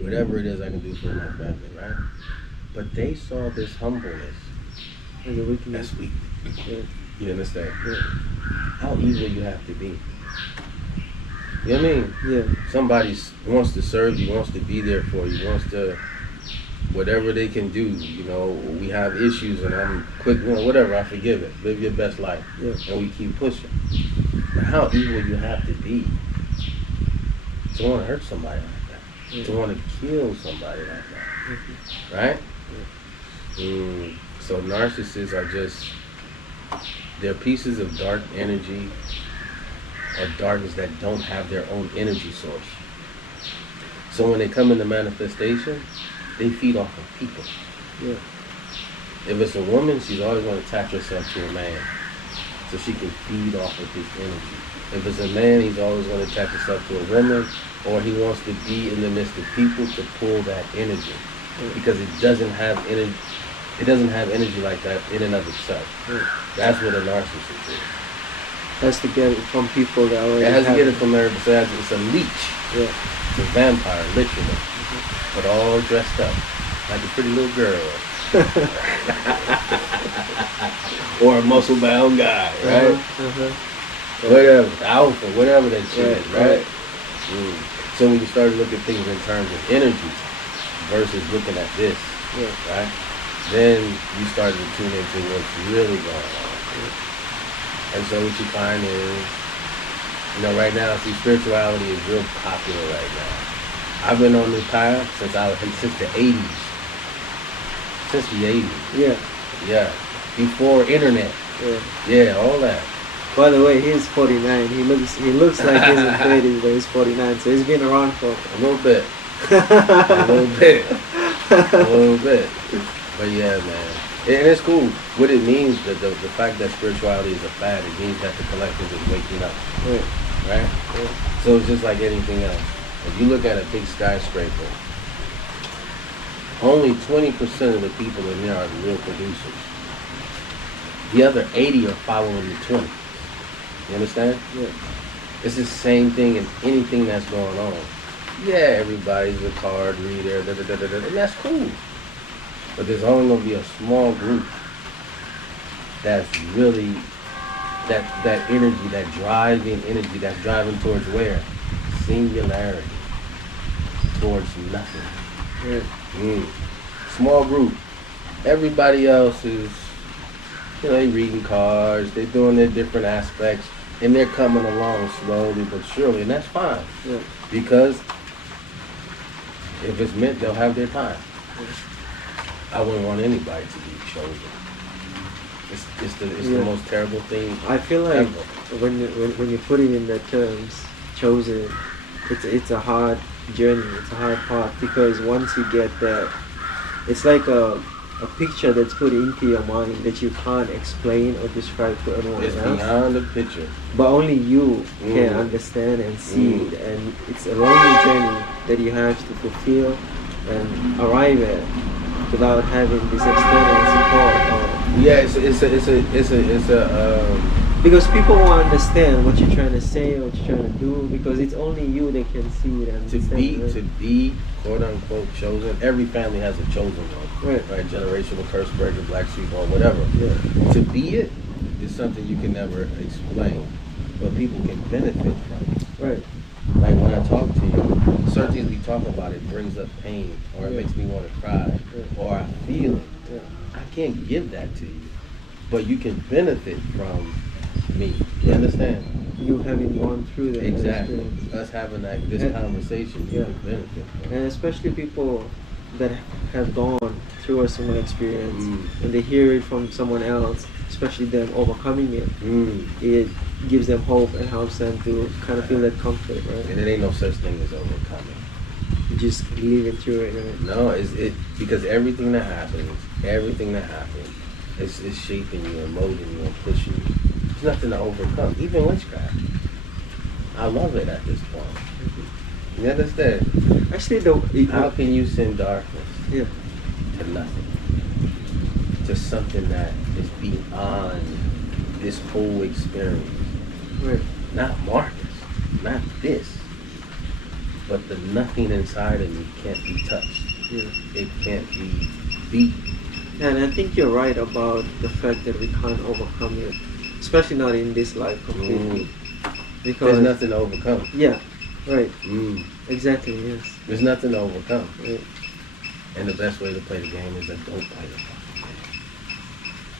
Whatever it is I can do for my family, right? But they saw this humbleness As a weakness. as weak. Yeah. You understand? Yeah. How evil you have to be. You know what I mean? Yeah. Somebody wants to serve you, wants to be there for you, wants to, whatever they can do. We have issues and I'm quick, whatever, I forgive it. Live your best life. Yeah. And we keep pushing. But how evil you have to be to want to hurt somebody like that. Yeah. To want to kill somebody like that. Mm-hmm. Right? Yeah. So narcissists are they're pieces of dark energy or darkness that don't have their own energy source. So when they come into manifestation, they feed off of people. Yeah. If it's a woman, she's always going to attach herself to a man so she can feed off of his energy. If it's a man, he's always going to attach himself to a woman, or he wants to be in the midst of people to pull that energy. Because it doesn't have energy. It doesn't have energy like that in and of itself. Yeah. That's what a narcissist is. Has to get it from people that already It has to have get it from there. So it's a leech. Yeah. It's a vampire, literally. But all dressed up like a pretty little girl. Or a muscle-bound guy, right? Whatever, alpha, whatever that shit is, right? So when you start to look at things in terms of energy versus looking at this, right? Then you start to tune into what's really going on. And so what you find is, right now, spirituality is real popular right now. I've been on this path since the 80s. Since the 80s. Yeah. Yeah. Before internet. Yeah. Yeah, all that. By the way, he's 49. He looks like he's in 30s, but he's 49. So he's been around for A little bit. A little bit. A little bit. But yeah, man. And it's cool. What it means, the fact that spirituality is a fad, it means that the collective is waking up. Right. Right? Right. So it's just like anything else. If you look at a big skyscraper, only 20% of the people in there are the real producers. The other 80 are following the 20. You understand? Yeah. It's the same thing in anything that's going on. Yeah, everybody's a card reader, and that's cool. But there's only going to be a small group that's really, that energy, that driving energy, that's driving towards where? Singularity. Towards nothing. Yeah. Small group. Everybody else is, they reading cards, they're doing their different aspects, and they're coming along slowly but surely, and that's fine. Yeah. Because if it's meant, they'll have their time. I wouldn't want anybody to be chosen. It's the most terrible thing. I feel like ever. when you put it in the terms chosen, it's a hard journey. It's a hard path because once you get that, it's like a picture that's put into your mind that you can't explain or describe to anyone It's else. beyond the picture. But only you can understand and see it, and it's a lonely journey that you have to fulfill and arrive at without having this external support. Yeah, Because people won't understand what you're trying to say or what you're trying to do because it's only you that can see it and understand. To be quote unquote chosen. Every family has a chosen one, right? Generational curse breaker, black sheep, or whatever. Yeah. To be it is something you can never explain, but people can benefit from it. Right. Like when I talk to you, certain things we talk about, it brings up pain, or it makes me want to cry, or I feel it. Yeah. I can't give that to you, but you can benefit from me. You understand? You having gone through that Exactly. experience. Us having this conversation, you can benefit from. And especially people that have gone through a similar experience, and they hear it from someone else, especially them overcoming it, it gives them hope and helps them to kind of feel that comfort, right? And it ain't no such thing as overcoming. You just living through it, right? No, it's because everything that happens is shaping you and molding you and pushing you. There's nothing to overcome, even witchcraft. I love it at this point. You understand? Actually, how can you send darkness to nothing? To something that is beyond this whole experience. Right. Not Marcus, not this. But the nothing inside of me can't be touched. Yeah. It can't be beaten. And I think you're right about the fact that we can't overcome it, especially not in this life completely. Because there's nothing to overcome. Yeah, right. Exactly, yes. There's nothing to overcome. Right. And the best way to play the game is that don't play the fucking game.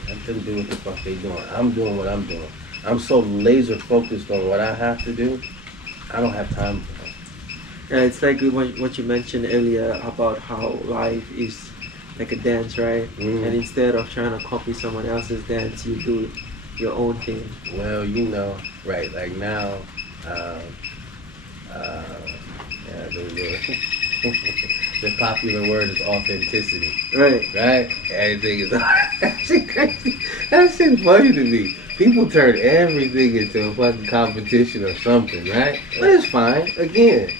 Let them do what the fuck they doing. I'm doing what I'm doing. I'm so laser focused on what I have to do, I don't have time for that. Yeah, it's like what you mentioned earlier about how life is like a dance, right? And instead of trying to copy someone else's dance, you do your own thing. Well, right, like now, the popular word is authenticity. Right. Right? Everything is that shit crazy. That shit funny to me. People turn everything into a fucking competition or something, right? But it's fine. Again.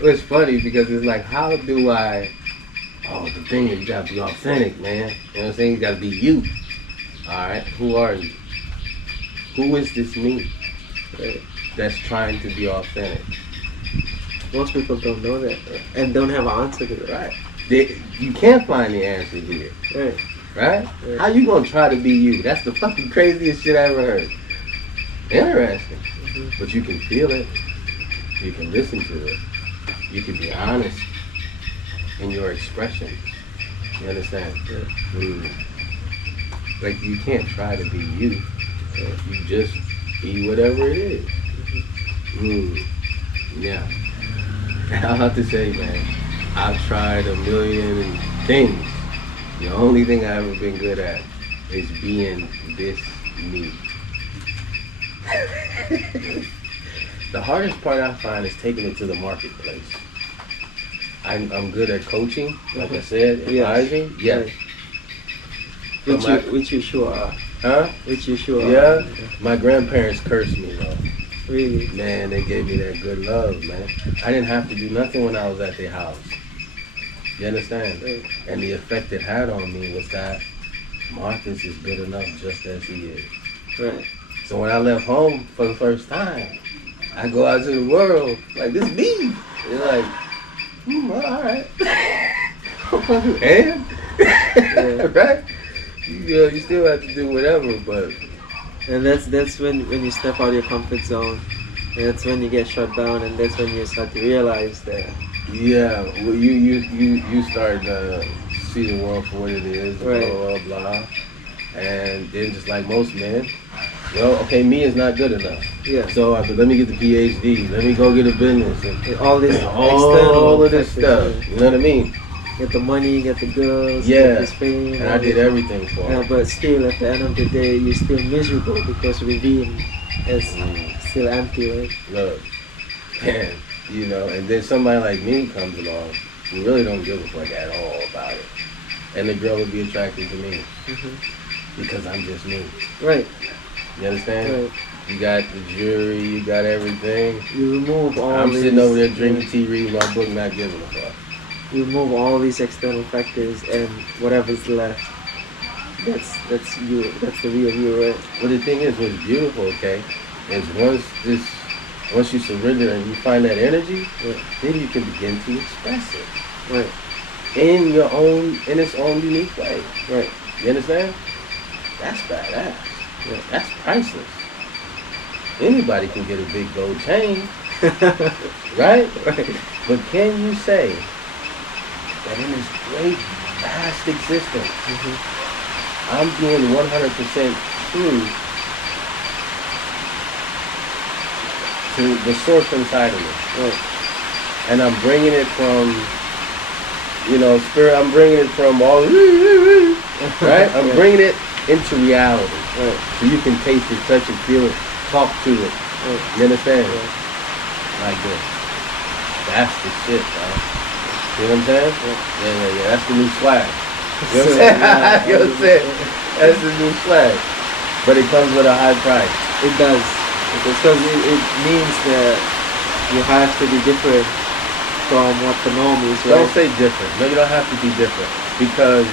It's funny because it's like, how do I... Oh, the thing is you gotta be authentic, man. You know what I'm saying? You gotta be you. Alright? Who are you? Who is this me that's trying to be authentic? Most people don't know that and don't have an answer to that. Right. You can't find the answer here. Right? How you gonna try to be you? That's the fucking craziest shit I ever heard. Interesting. But you can feel it. You can listen to it. You can be honest in your expression. You understand? Like you can't try to be you. You just be whatever it is. Yeah. I have to say, man, I've tried a million things. The only thing I've ever been good at is being this me. The hardest part I find is taking it to the marketplace. I'm good at coaching, like I said, advising. Yes. Which you sure are. Huh? Which you sure yeah. are. My grandparents cursed me though. Really? Man, they gave me that good love, man. I didn't have to do nothing when I was at their house. You understand? Right. And the effect it had on me was that Marcus is good enough just as he is. Right. So when I left home for the first time, I go out to the world like, this me. You're like, well, all right. And? Right? You still have to do whatever, but... And that's when you step out of your comfort zone. And that's when you get shut down, and that's when you start to realize that... Yeah, well, you start to see the world for what it is, right. blah, blah, blah. And then just like most men, well, okay, me is not good enough. Yeah. So let me get the PhD. Let me go get a business. And all this all of this stuff. You know what I mean? Get the money, get the girls, yeah. get this fame. And I did everything for it. But still, at the end of the day, you're still miserable because within it's still empty, right? Look, man, you know, and then somebody like me comes along who really don't give a fuck at all about it. And the girl would be attracted to me. Because I'm just me. Right. You understand? Right. You got the jewelry, you got everything. You remove all I'm these... sitting over there drinking tea, reading my book, not giving a fuck. You remove all these external factors and whatever's left, that's you. That's the real you, right? But the thing is, what's beautiful, okay, is once you surrender and you find that energy, then you can begin to express it. Right. In its own unique way. Right. You understand? That's badass. Yeah. That's priceless. Anybody can get a big gold chain. Right? Right. But can you say that in this great, vast existence, I'm being 100% true to the source inside of me? Right. And I'm bringing it from, spirit, I'm bringing it from all, right? I'm bringing it into reality. Right. So you can taste it, touch it, feel it, talk to it. Right. You understand? Right. Like this. That's the shit, bro. You know what I'm saying? Yeah. That's the new swag. You know what I'm saying? You know what I'm saying? That's the new swag. But it comes with a high price. It does. Because it means that you have to be different from what the norm is, right? Don't say different. No, you don't have to be different. Because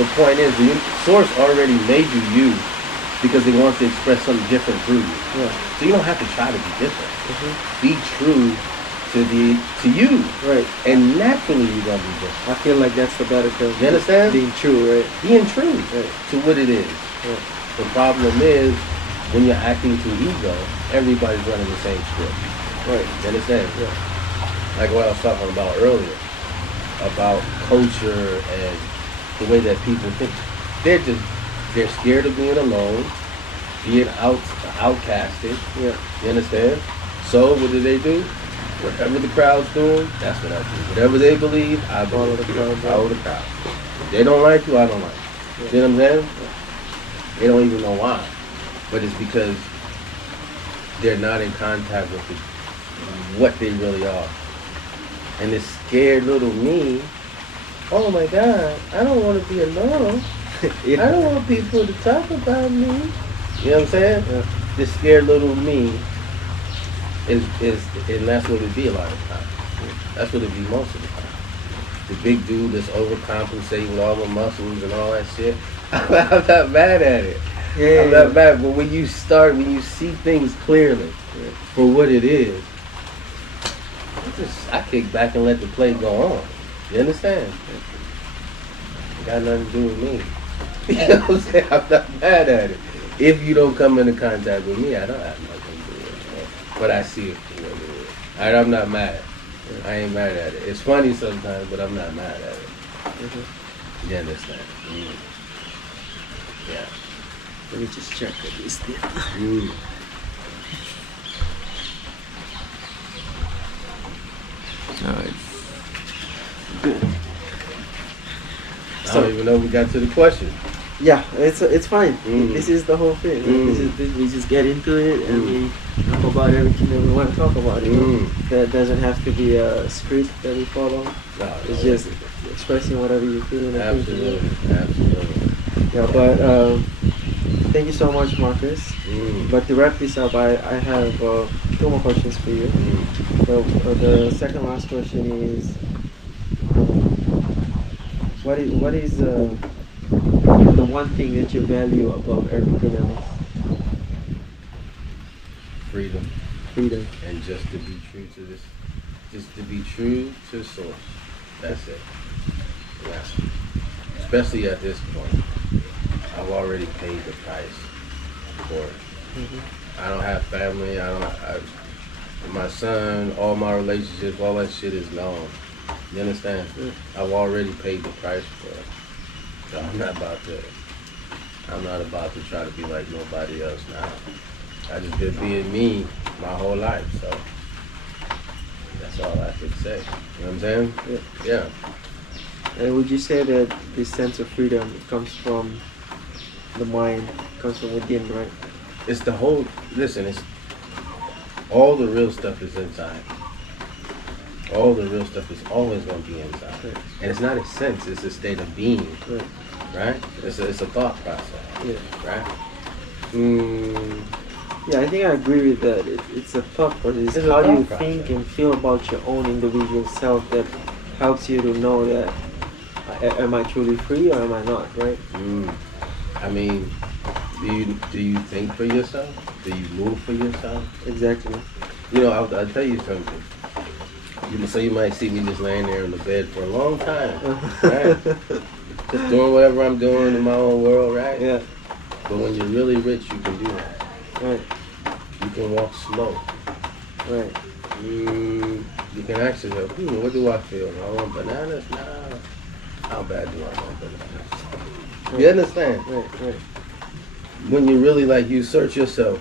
the point is, the source already made you because they want to express something different through you. Yeah. So you don't have to try to be different. Be true to you. Right. And naturally you're going to be different. I feel like that's the better term. You understand? Being true, right? Being true Right. to what it is. Right. The problem is, when you're acting to ego, everybody's running the same script. Right. You understand? Yeah. Like what I was talking about earlier, about culture and the way that people think. They're scared of being alone, being outcasted. Yeah. You understand? So what do? Whatever the crowd's doing, that's what I do. Whatever they believe, I Follow believe. the crowd. Follow the crowd. They don't like you, I don't like you. Yeah. See what I'm saying? Yeah. They don't even know why. But it's because they're not in contact with what they really are. And this scared little me, oh my God, I don't want to be alone. Yeah. I don't want people to talk about me. You know what I'm saying? Yeah. This scared little me is and that's what it be a lot of times. That's what it be most of the time. The big dude that's overcompensating with all the muscles and all that shit. I'm not mad at it. Yeah, I'm not mad, but when you see things clearly for what it is, I kick back and let the play go on. You understand? It got nothing to do with me. You know what I'm saying? I'm not mad at it. If you don't come into contact with me, I don't have nothing to do with it. But I see it for what it is. I'm not mad. I ain't mad at it. It's funny sometimes, but I'm not mad at it. You understand? Yeah. Let me just check this thing. Alright. Good. I don't even know if we got to the question. Yeah, it's fine. Mm. This is the whole thing. We just get into it and we talk about everything that we want to talk about. That doesn't have to be a script that we follow. No, it's just expressing whatever you feel and absolutely, thinking. Absolutely. Yeah, but thank you so much, Marcus. But to wrap this up, I have 2 more questions for you. The second last question is, what is the one thing that you value above everything else? Freedom. Freedom. And just to be true to this, just to be true to source. That's it. Yeah. Especially at this point, I've already paid the price for it. I don't have family. My son, all my relationships, all that shit is known. You understand? I've already paid the price for it. So I'm not about to try to be like nobody else now. I just been being me my whole life, so that's all I could say. You know what I'm saying? Yeah. And would you say that this sense of freedom comes from the mind, comes from within, right? It's the whole, listen, it's all the real stuff is inside. All the real stuff is always going to be inside. Right. And it's not a sense, it's a state of being. Right? It's a thought process. Right? Yeah, I think I agree with that. It's a thought process. It's how you think and feel about your own individual self that helps you to know that am I truly free or am I not, right? I mean, do you think for yourself? Do you move for yourself? Exactly. You know, I'll tell you something. So you might see me just laying there in the bed for a long time, right? Just doing whatever I'm doing in my own world, right? Yeah. But when you're really rich, you can do that. Right. You can walk slow. Right. You can ask yourself, what do I feel? I want bananas? Nah. How bad do I want bananas? Right. You understand? Right. When you really you search yourself,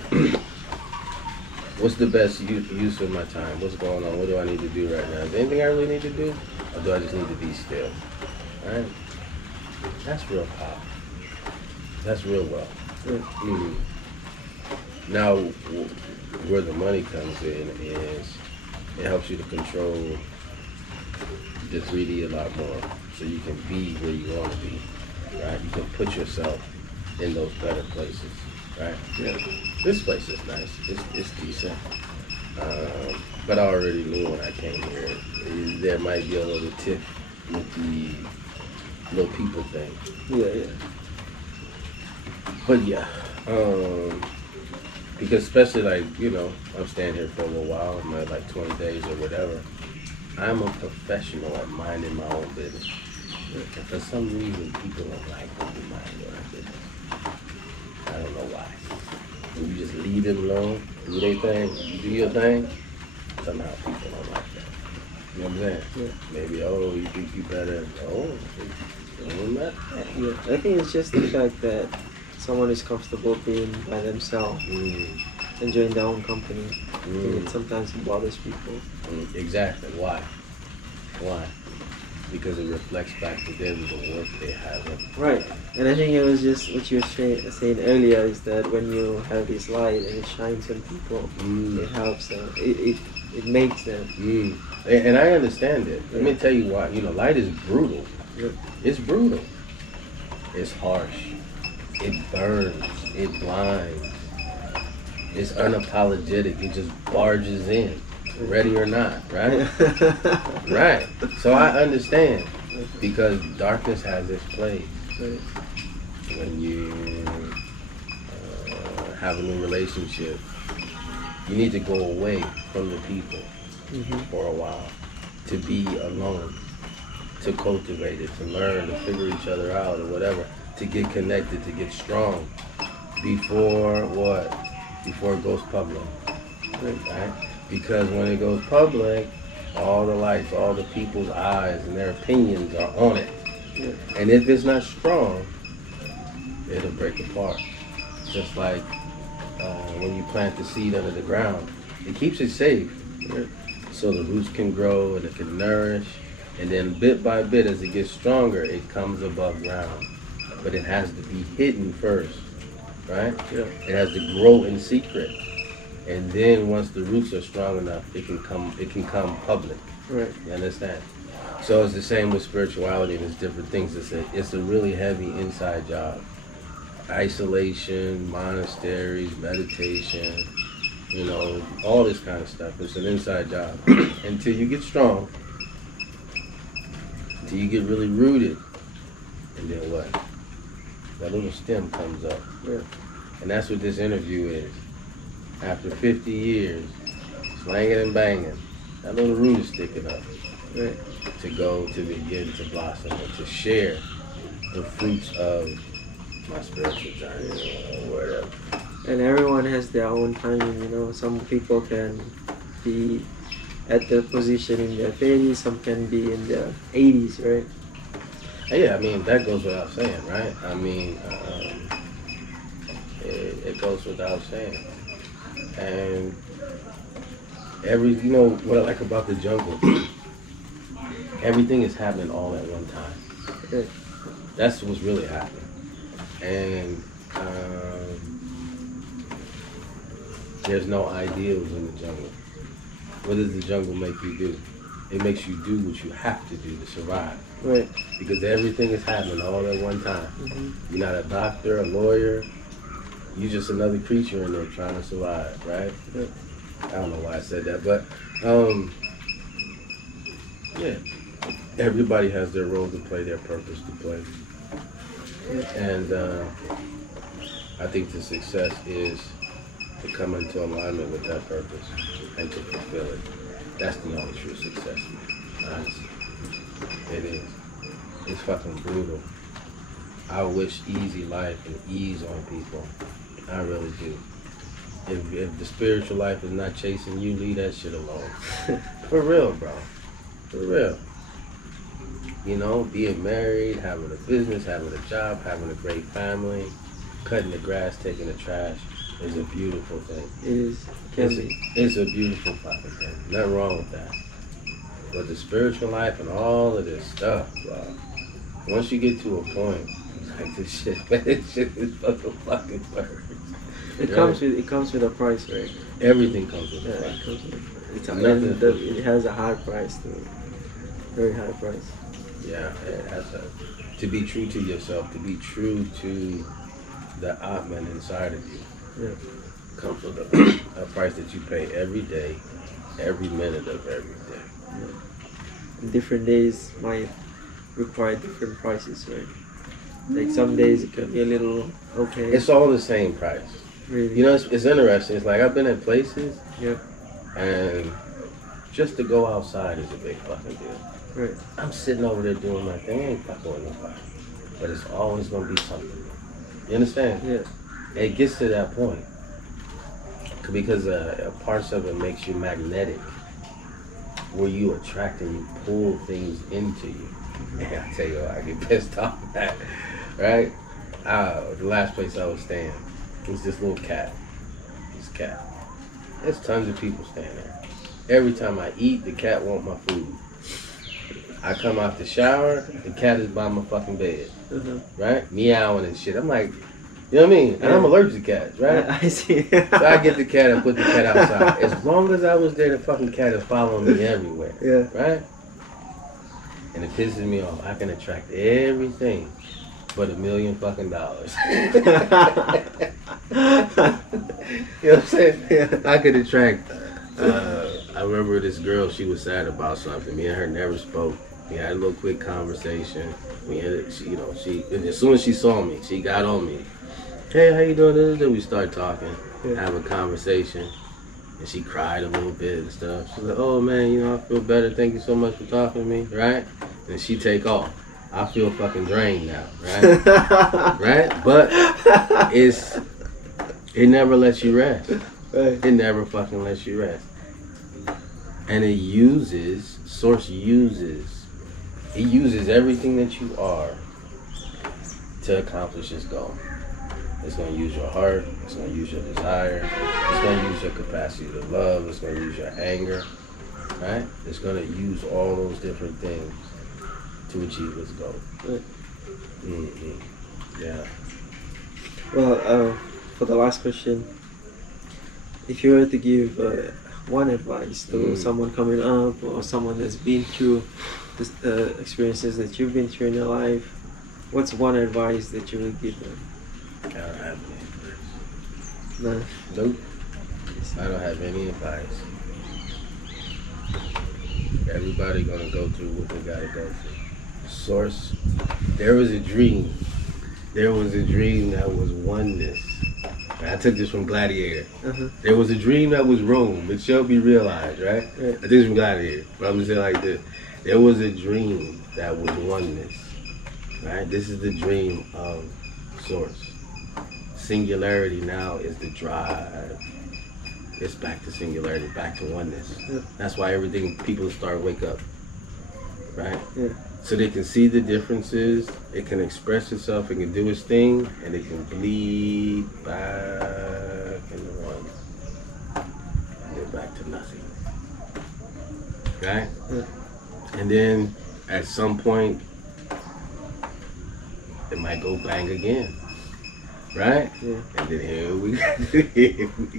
what's the best use of my time? What's going on? What do I need to do right now? Is there anything I really need to do? Or do I just need to be still? Right? That's real power. That's real wealth. Now, where the money comes in is it helps you to control the 3D a lot more, so you can be where you want to be, right? You can put yourself in those better places, right? Yeah. This place is nice. It's decent. But I already knew when I came here there might be a little tip with the little people thing. Yeah. But yeah, because especially I'm staying here for a little while, I'm at 20 days or whatever. I'm a professional at minding my own business. And for some reason, people don't like when you mind your own business. I don't know why. When you just leave them alone, do their thing, you do your thing, somehow people don't like that. You know what I'm saying? Yeah. Maybe, you think you better. Yeah. I think it's just the fact that someone is comfortable being by themselves, enjoying their own company. I think it sometimes bothers people. Exactly. Why? Because it reflects back to them the work they have. Right. And I think it was just what you were saying earlier is that when you have this light and it shines on people, it helps them. It makes them. And I understand it. Let me tell you why. Light is brutal. Yep. It's brutal. It's harsh. It burns. It blinds. It's unapologetic. It just barges in, ready or not, right? Right. So I understand, because darkness has its place. Right. When you have a new relationship, you need to go away from the people for a while, to be alone, to cultivate it, to learn, to figure each other out or whatever, to get connected, to get strong before what? Before it goes public, right? Because when it goes public, all the lights, all the people's eyes and their opinions are on it. Yeah. And if it's not strong, it'll break apart. Just like when you plant the seed under the ground, it keeps it safe, so the roots can grow and it can nourish. And then bit by bit, as it gets stronger, it comes above ground. but it has to be hidden first, right? Yeah. It has to grow in secret, and then once the roots are strong enough, it can come public. Right. You understand? So it's the same with spirituality and it's different things. It's a really heavy inside job. Isolation, monasteries, meditation, all this kind of stuff. It's an inside job. Until you get strong, until you get really rooted, and then what? That little stem comes up. Yeah. And that's what this interview is. After 50 years, slanging and banging, that little root is sticking up. Right. To begin to blossom and to share the fruits of my spiritual journey or whatever. And everyone has their own timing, Some people can be at the position in their 30s, some can be in their 80s, right? Yeah, I mean, that goes without saying, right? I mean, it goes without saying. And what I like about the jungle, everything is happening all at one time. Right. That's what's really happening. And there's no ideals in the jungle. What does the jungle make you do? It makes you do what you have to do to survive. Right. Because everything is happening all at one time. Mm-hmm. You're not a doctor, a lawyer. You're just another creature in there trying to survive, right? Yeah. I don't know why I said that, but yeah. Everybody has their role to play, their purpose to play. And I think the success is to come into alignment with that purpose and to fulfill it. That's the only true success, man. Honestly. It is. It's fucking brutal. I wish easy life and ease on people. I really do. If the spiritual life is not chasing you, leave that shit alone. For real, bro. For real. Being married, having a business, having a job, having a great family, cutting the grass, taking the trash is a beautiful thing. It is. It's a beautiful fucking thing. Nothing wrong with that. But the spiritual life and all of this stuff, bro, once you get to a point, like this shit is fucking worse. It comes with a price, right? Everything comes with a Yeah, price. it comes with a price. It's nothing. It has a high price too. Very high price. Yeah, it has to be true to yourself, to be true to the Atman inside of you. Yeah. Comes with a price that you pay every day, every minute of every day. Yeah. Different days might require different prices, right? Like some days it can be a little okay. It's all the same price. Really? It's interesting. It's like I've been in places, Yep. and just to go outside is a big fucking deal. Right. I'm sitting over there doing my thing, I ain't fucking with nobody. But it's always gonna be something. You understand? Yeah. It gets to that point. Because parts of it makes you magnetic. Where you attract and you pull things into you. Man, I tell you what, I get pissed off at that. Right? The last place I was staying, it was this little cat. This cat. There's tons of people staying there. Every time I eat, the cat want my food. I come out the shower, the cat is by my fucking bed. Uh-huh. Right? Meowing and shit. I'm like, you know what I mean? And I'm allergic to cats, right? I see. So I get the cat and put the cat outside. As long as I was there, the fucking cat is following me everywhere. Yeah. Right? And it pisses me off. I can attract everything but $1 million fucking dollars. You know what I'm saying? Yeah. I could attract. I remember this girl, she was sad about something. Me and her never spoke. We had a little quick conversation. We ended, as soon as she saw me, she got on me. Hey, how you doing? Then we start talking, have a conversation. And she cried a little bit and stuff. She's like, oh man, I feel better. Thank you so much for talking to me, right? And she take off. I feel fucking drained now, right? Right? But it never lets you rest. Right. It never fucking lets you rest. And it uses everything that you are to accomplish its goal. It's going to use your heart. It's going to use your desire. It's going to use your capacity to love. It's going to use your anger, right? It's going to use all those different things to achieve its goal. Right. Mm-hmm. Yeah. Well, for the last question, if you were to give one advice to someone coming up or someone that's been through the experiences that you've been through in your life, what's one advice that you would give them? I don't have any advice. No. Nope. I don't have any advice. Everybody gonna go through what they gotta go through. Source. There was a dream. There was a dream that was oneness. I took this from Gladiator. There was a dream that was Rome. It shall be realized, right? I took this from Gladiator. But I'm gonna say it like this. There was a dream that was oneness. Right? This is the dream of Source. Singularity now is the drive. It's back to singularity, back to oneness. That's why everything, people start wake up. Right? Yeah. So they can see the differences, it can express itself, it can do its thing, and it can bleed back into one. And then back to nothing. Right? Yeah. And then at some point, it might go bang again. Right? Yeah. And then here we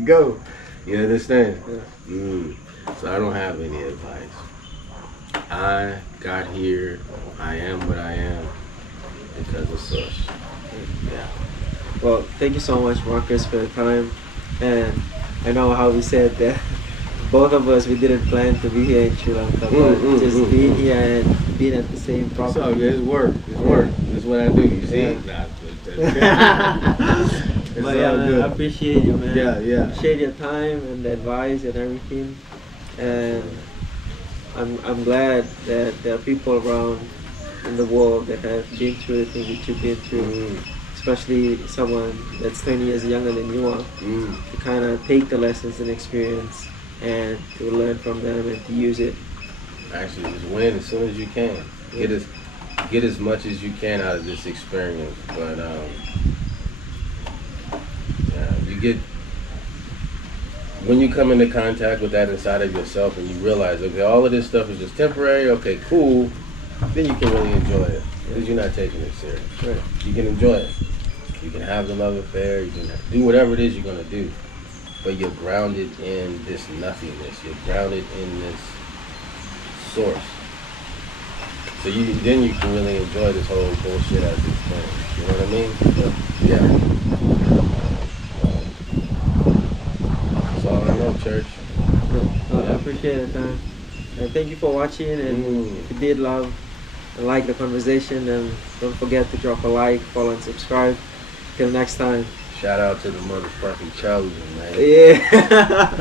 go. You understand? Yeah. So I don't have any advice. I got here, I am what I am because of Source. Yeah. Well, thank you so much, Marcus, for your time. And I know how we said that both of us, we didn't plan to be here in Sri Lanka, but just being here and being at the same property. So it's work. It's work. That's what I do. You see? But yeah, man, I appreciate you, man. Yeah. Appreciate your time and the advice and everything. And I'm glad that there are people around in the world that have been through the things that you've been through, especially someone that's 20 years younger than you are, to kind of take the lessons and experience and to learn from them and to use it. Actually, just win as soon as you can. Get as much as you can out of this experience. But you get, when you come into contact with that inside of yourself and you realize, okay, all of this stuff is just temporary, okay, cool, then you can really enjoy it because you're not taking it serious. Right. You can enjoy it. You can have the love affair, you can do whatever it is you're going to do, but you're grounded in this nothingness. You're grounded in this Source. So then you can really enjoy this whole bullshit as it's thing. You know what I mean? Yeah. That's all I know, church. I appreciate the time. And thank you for watching. And if you did love and like the conversation, then don't forget to drop a like, follow, and subscribe. Till next time. Shout out to the motherfucking chosen, man. Yeah.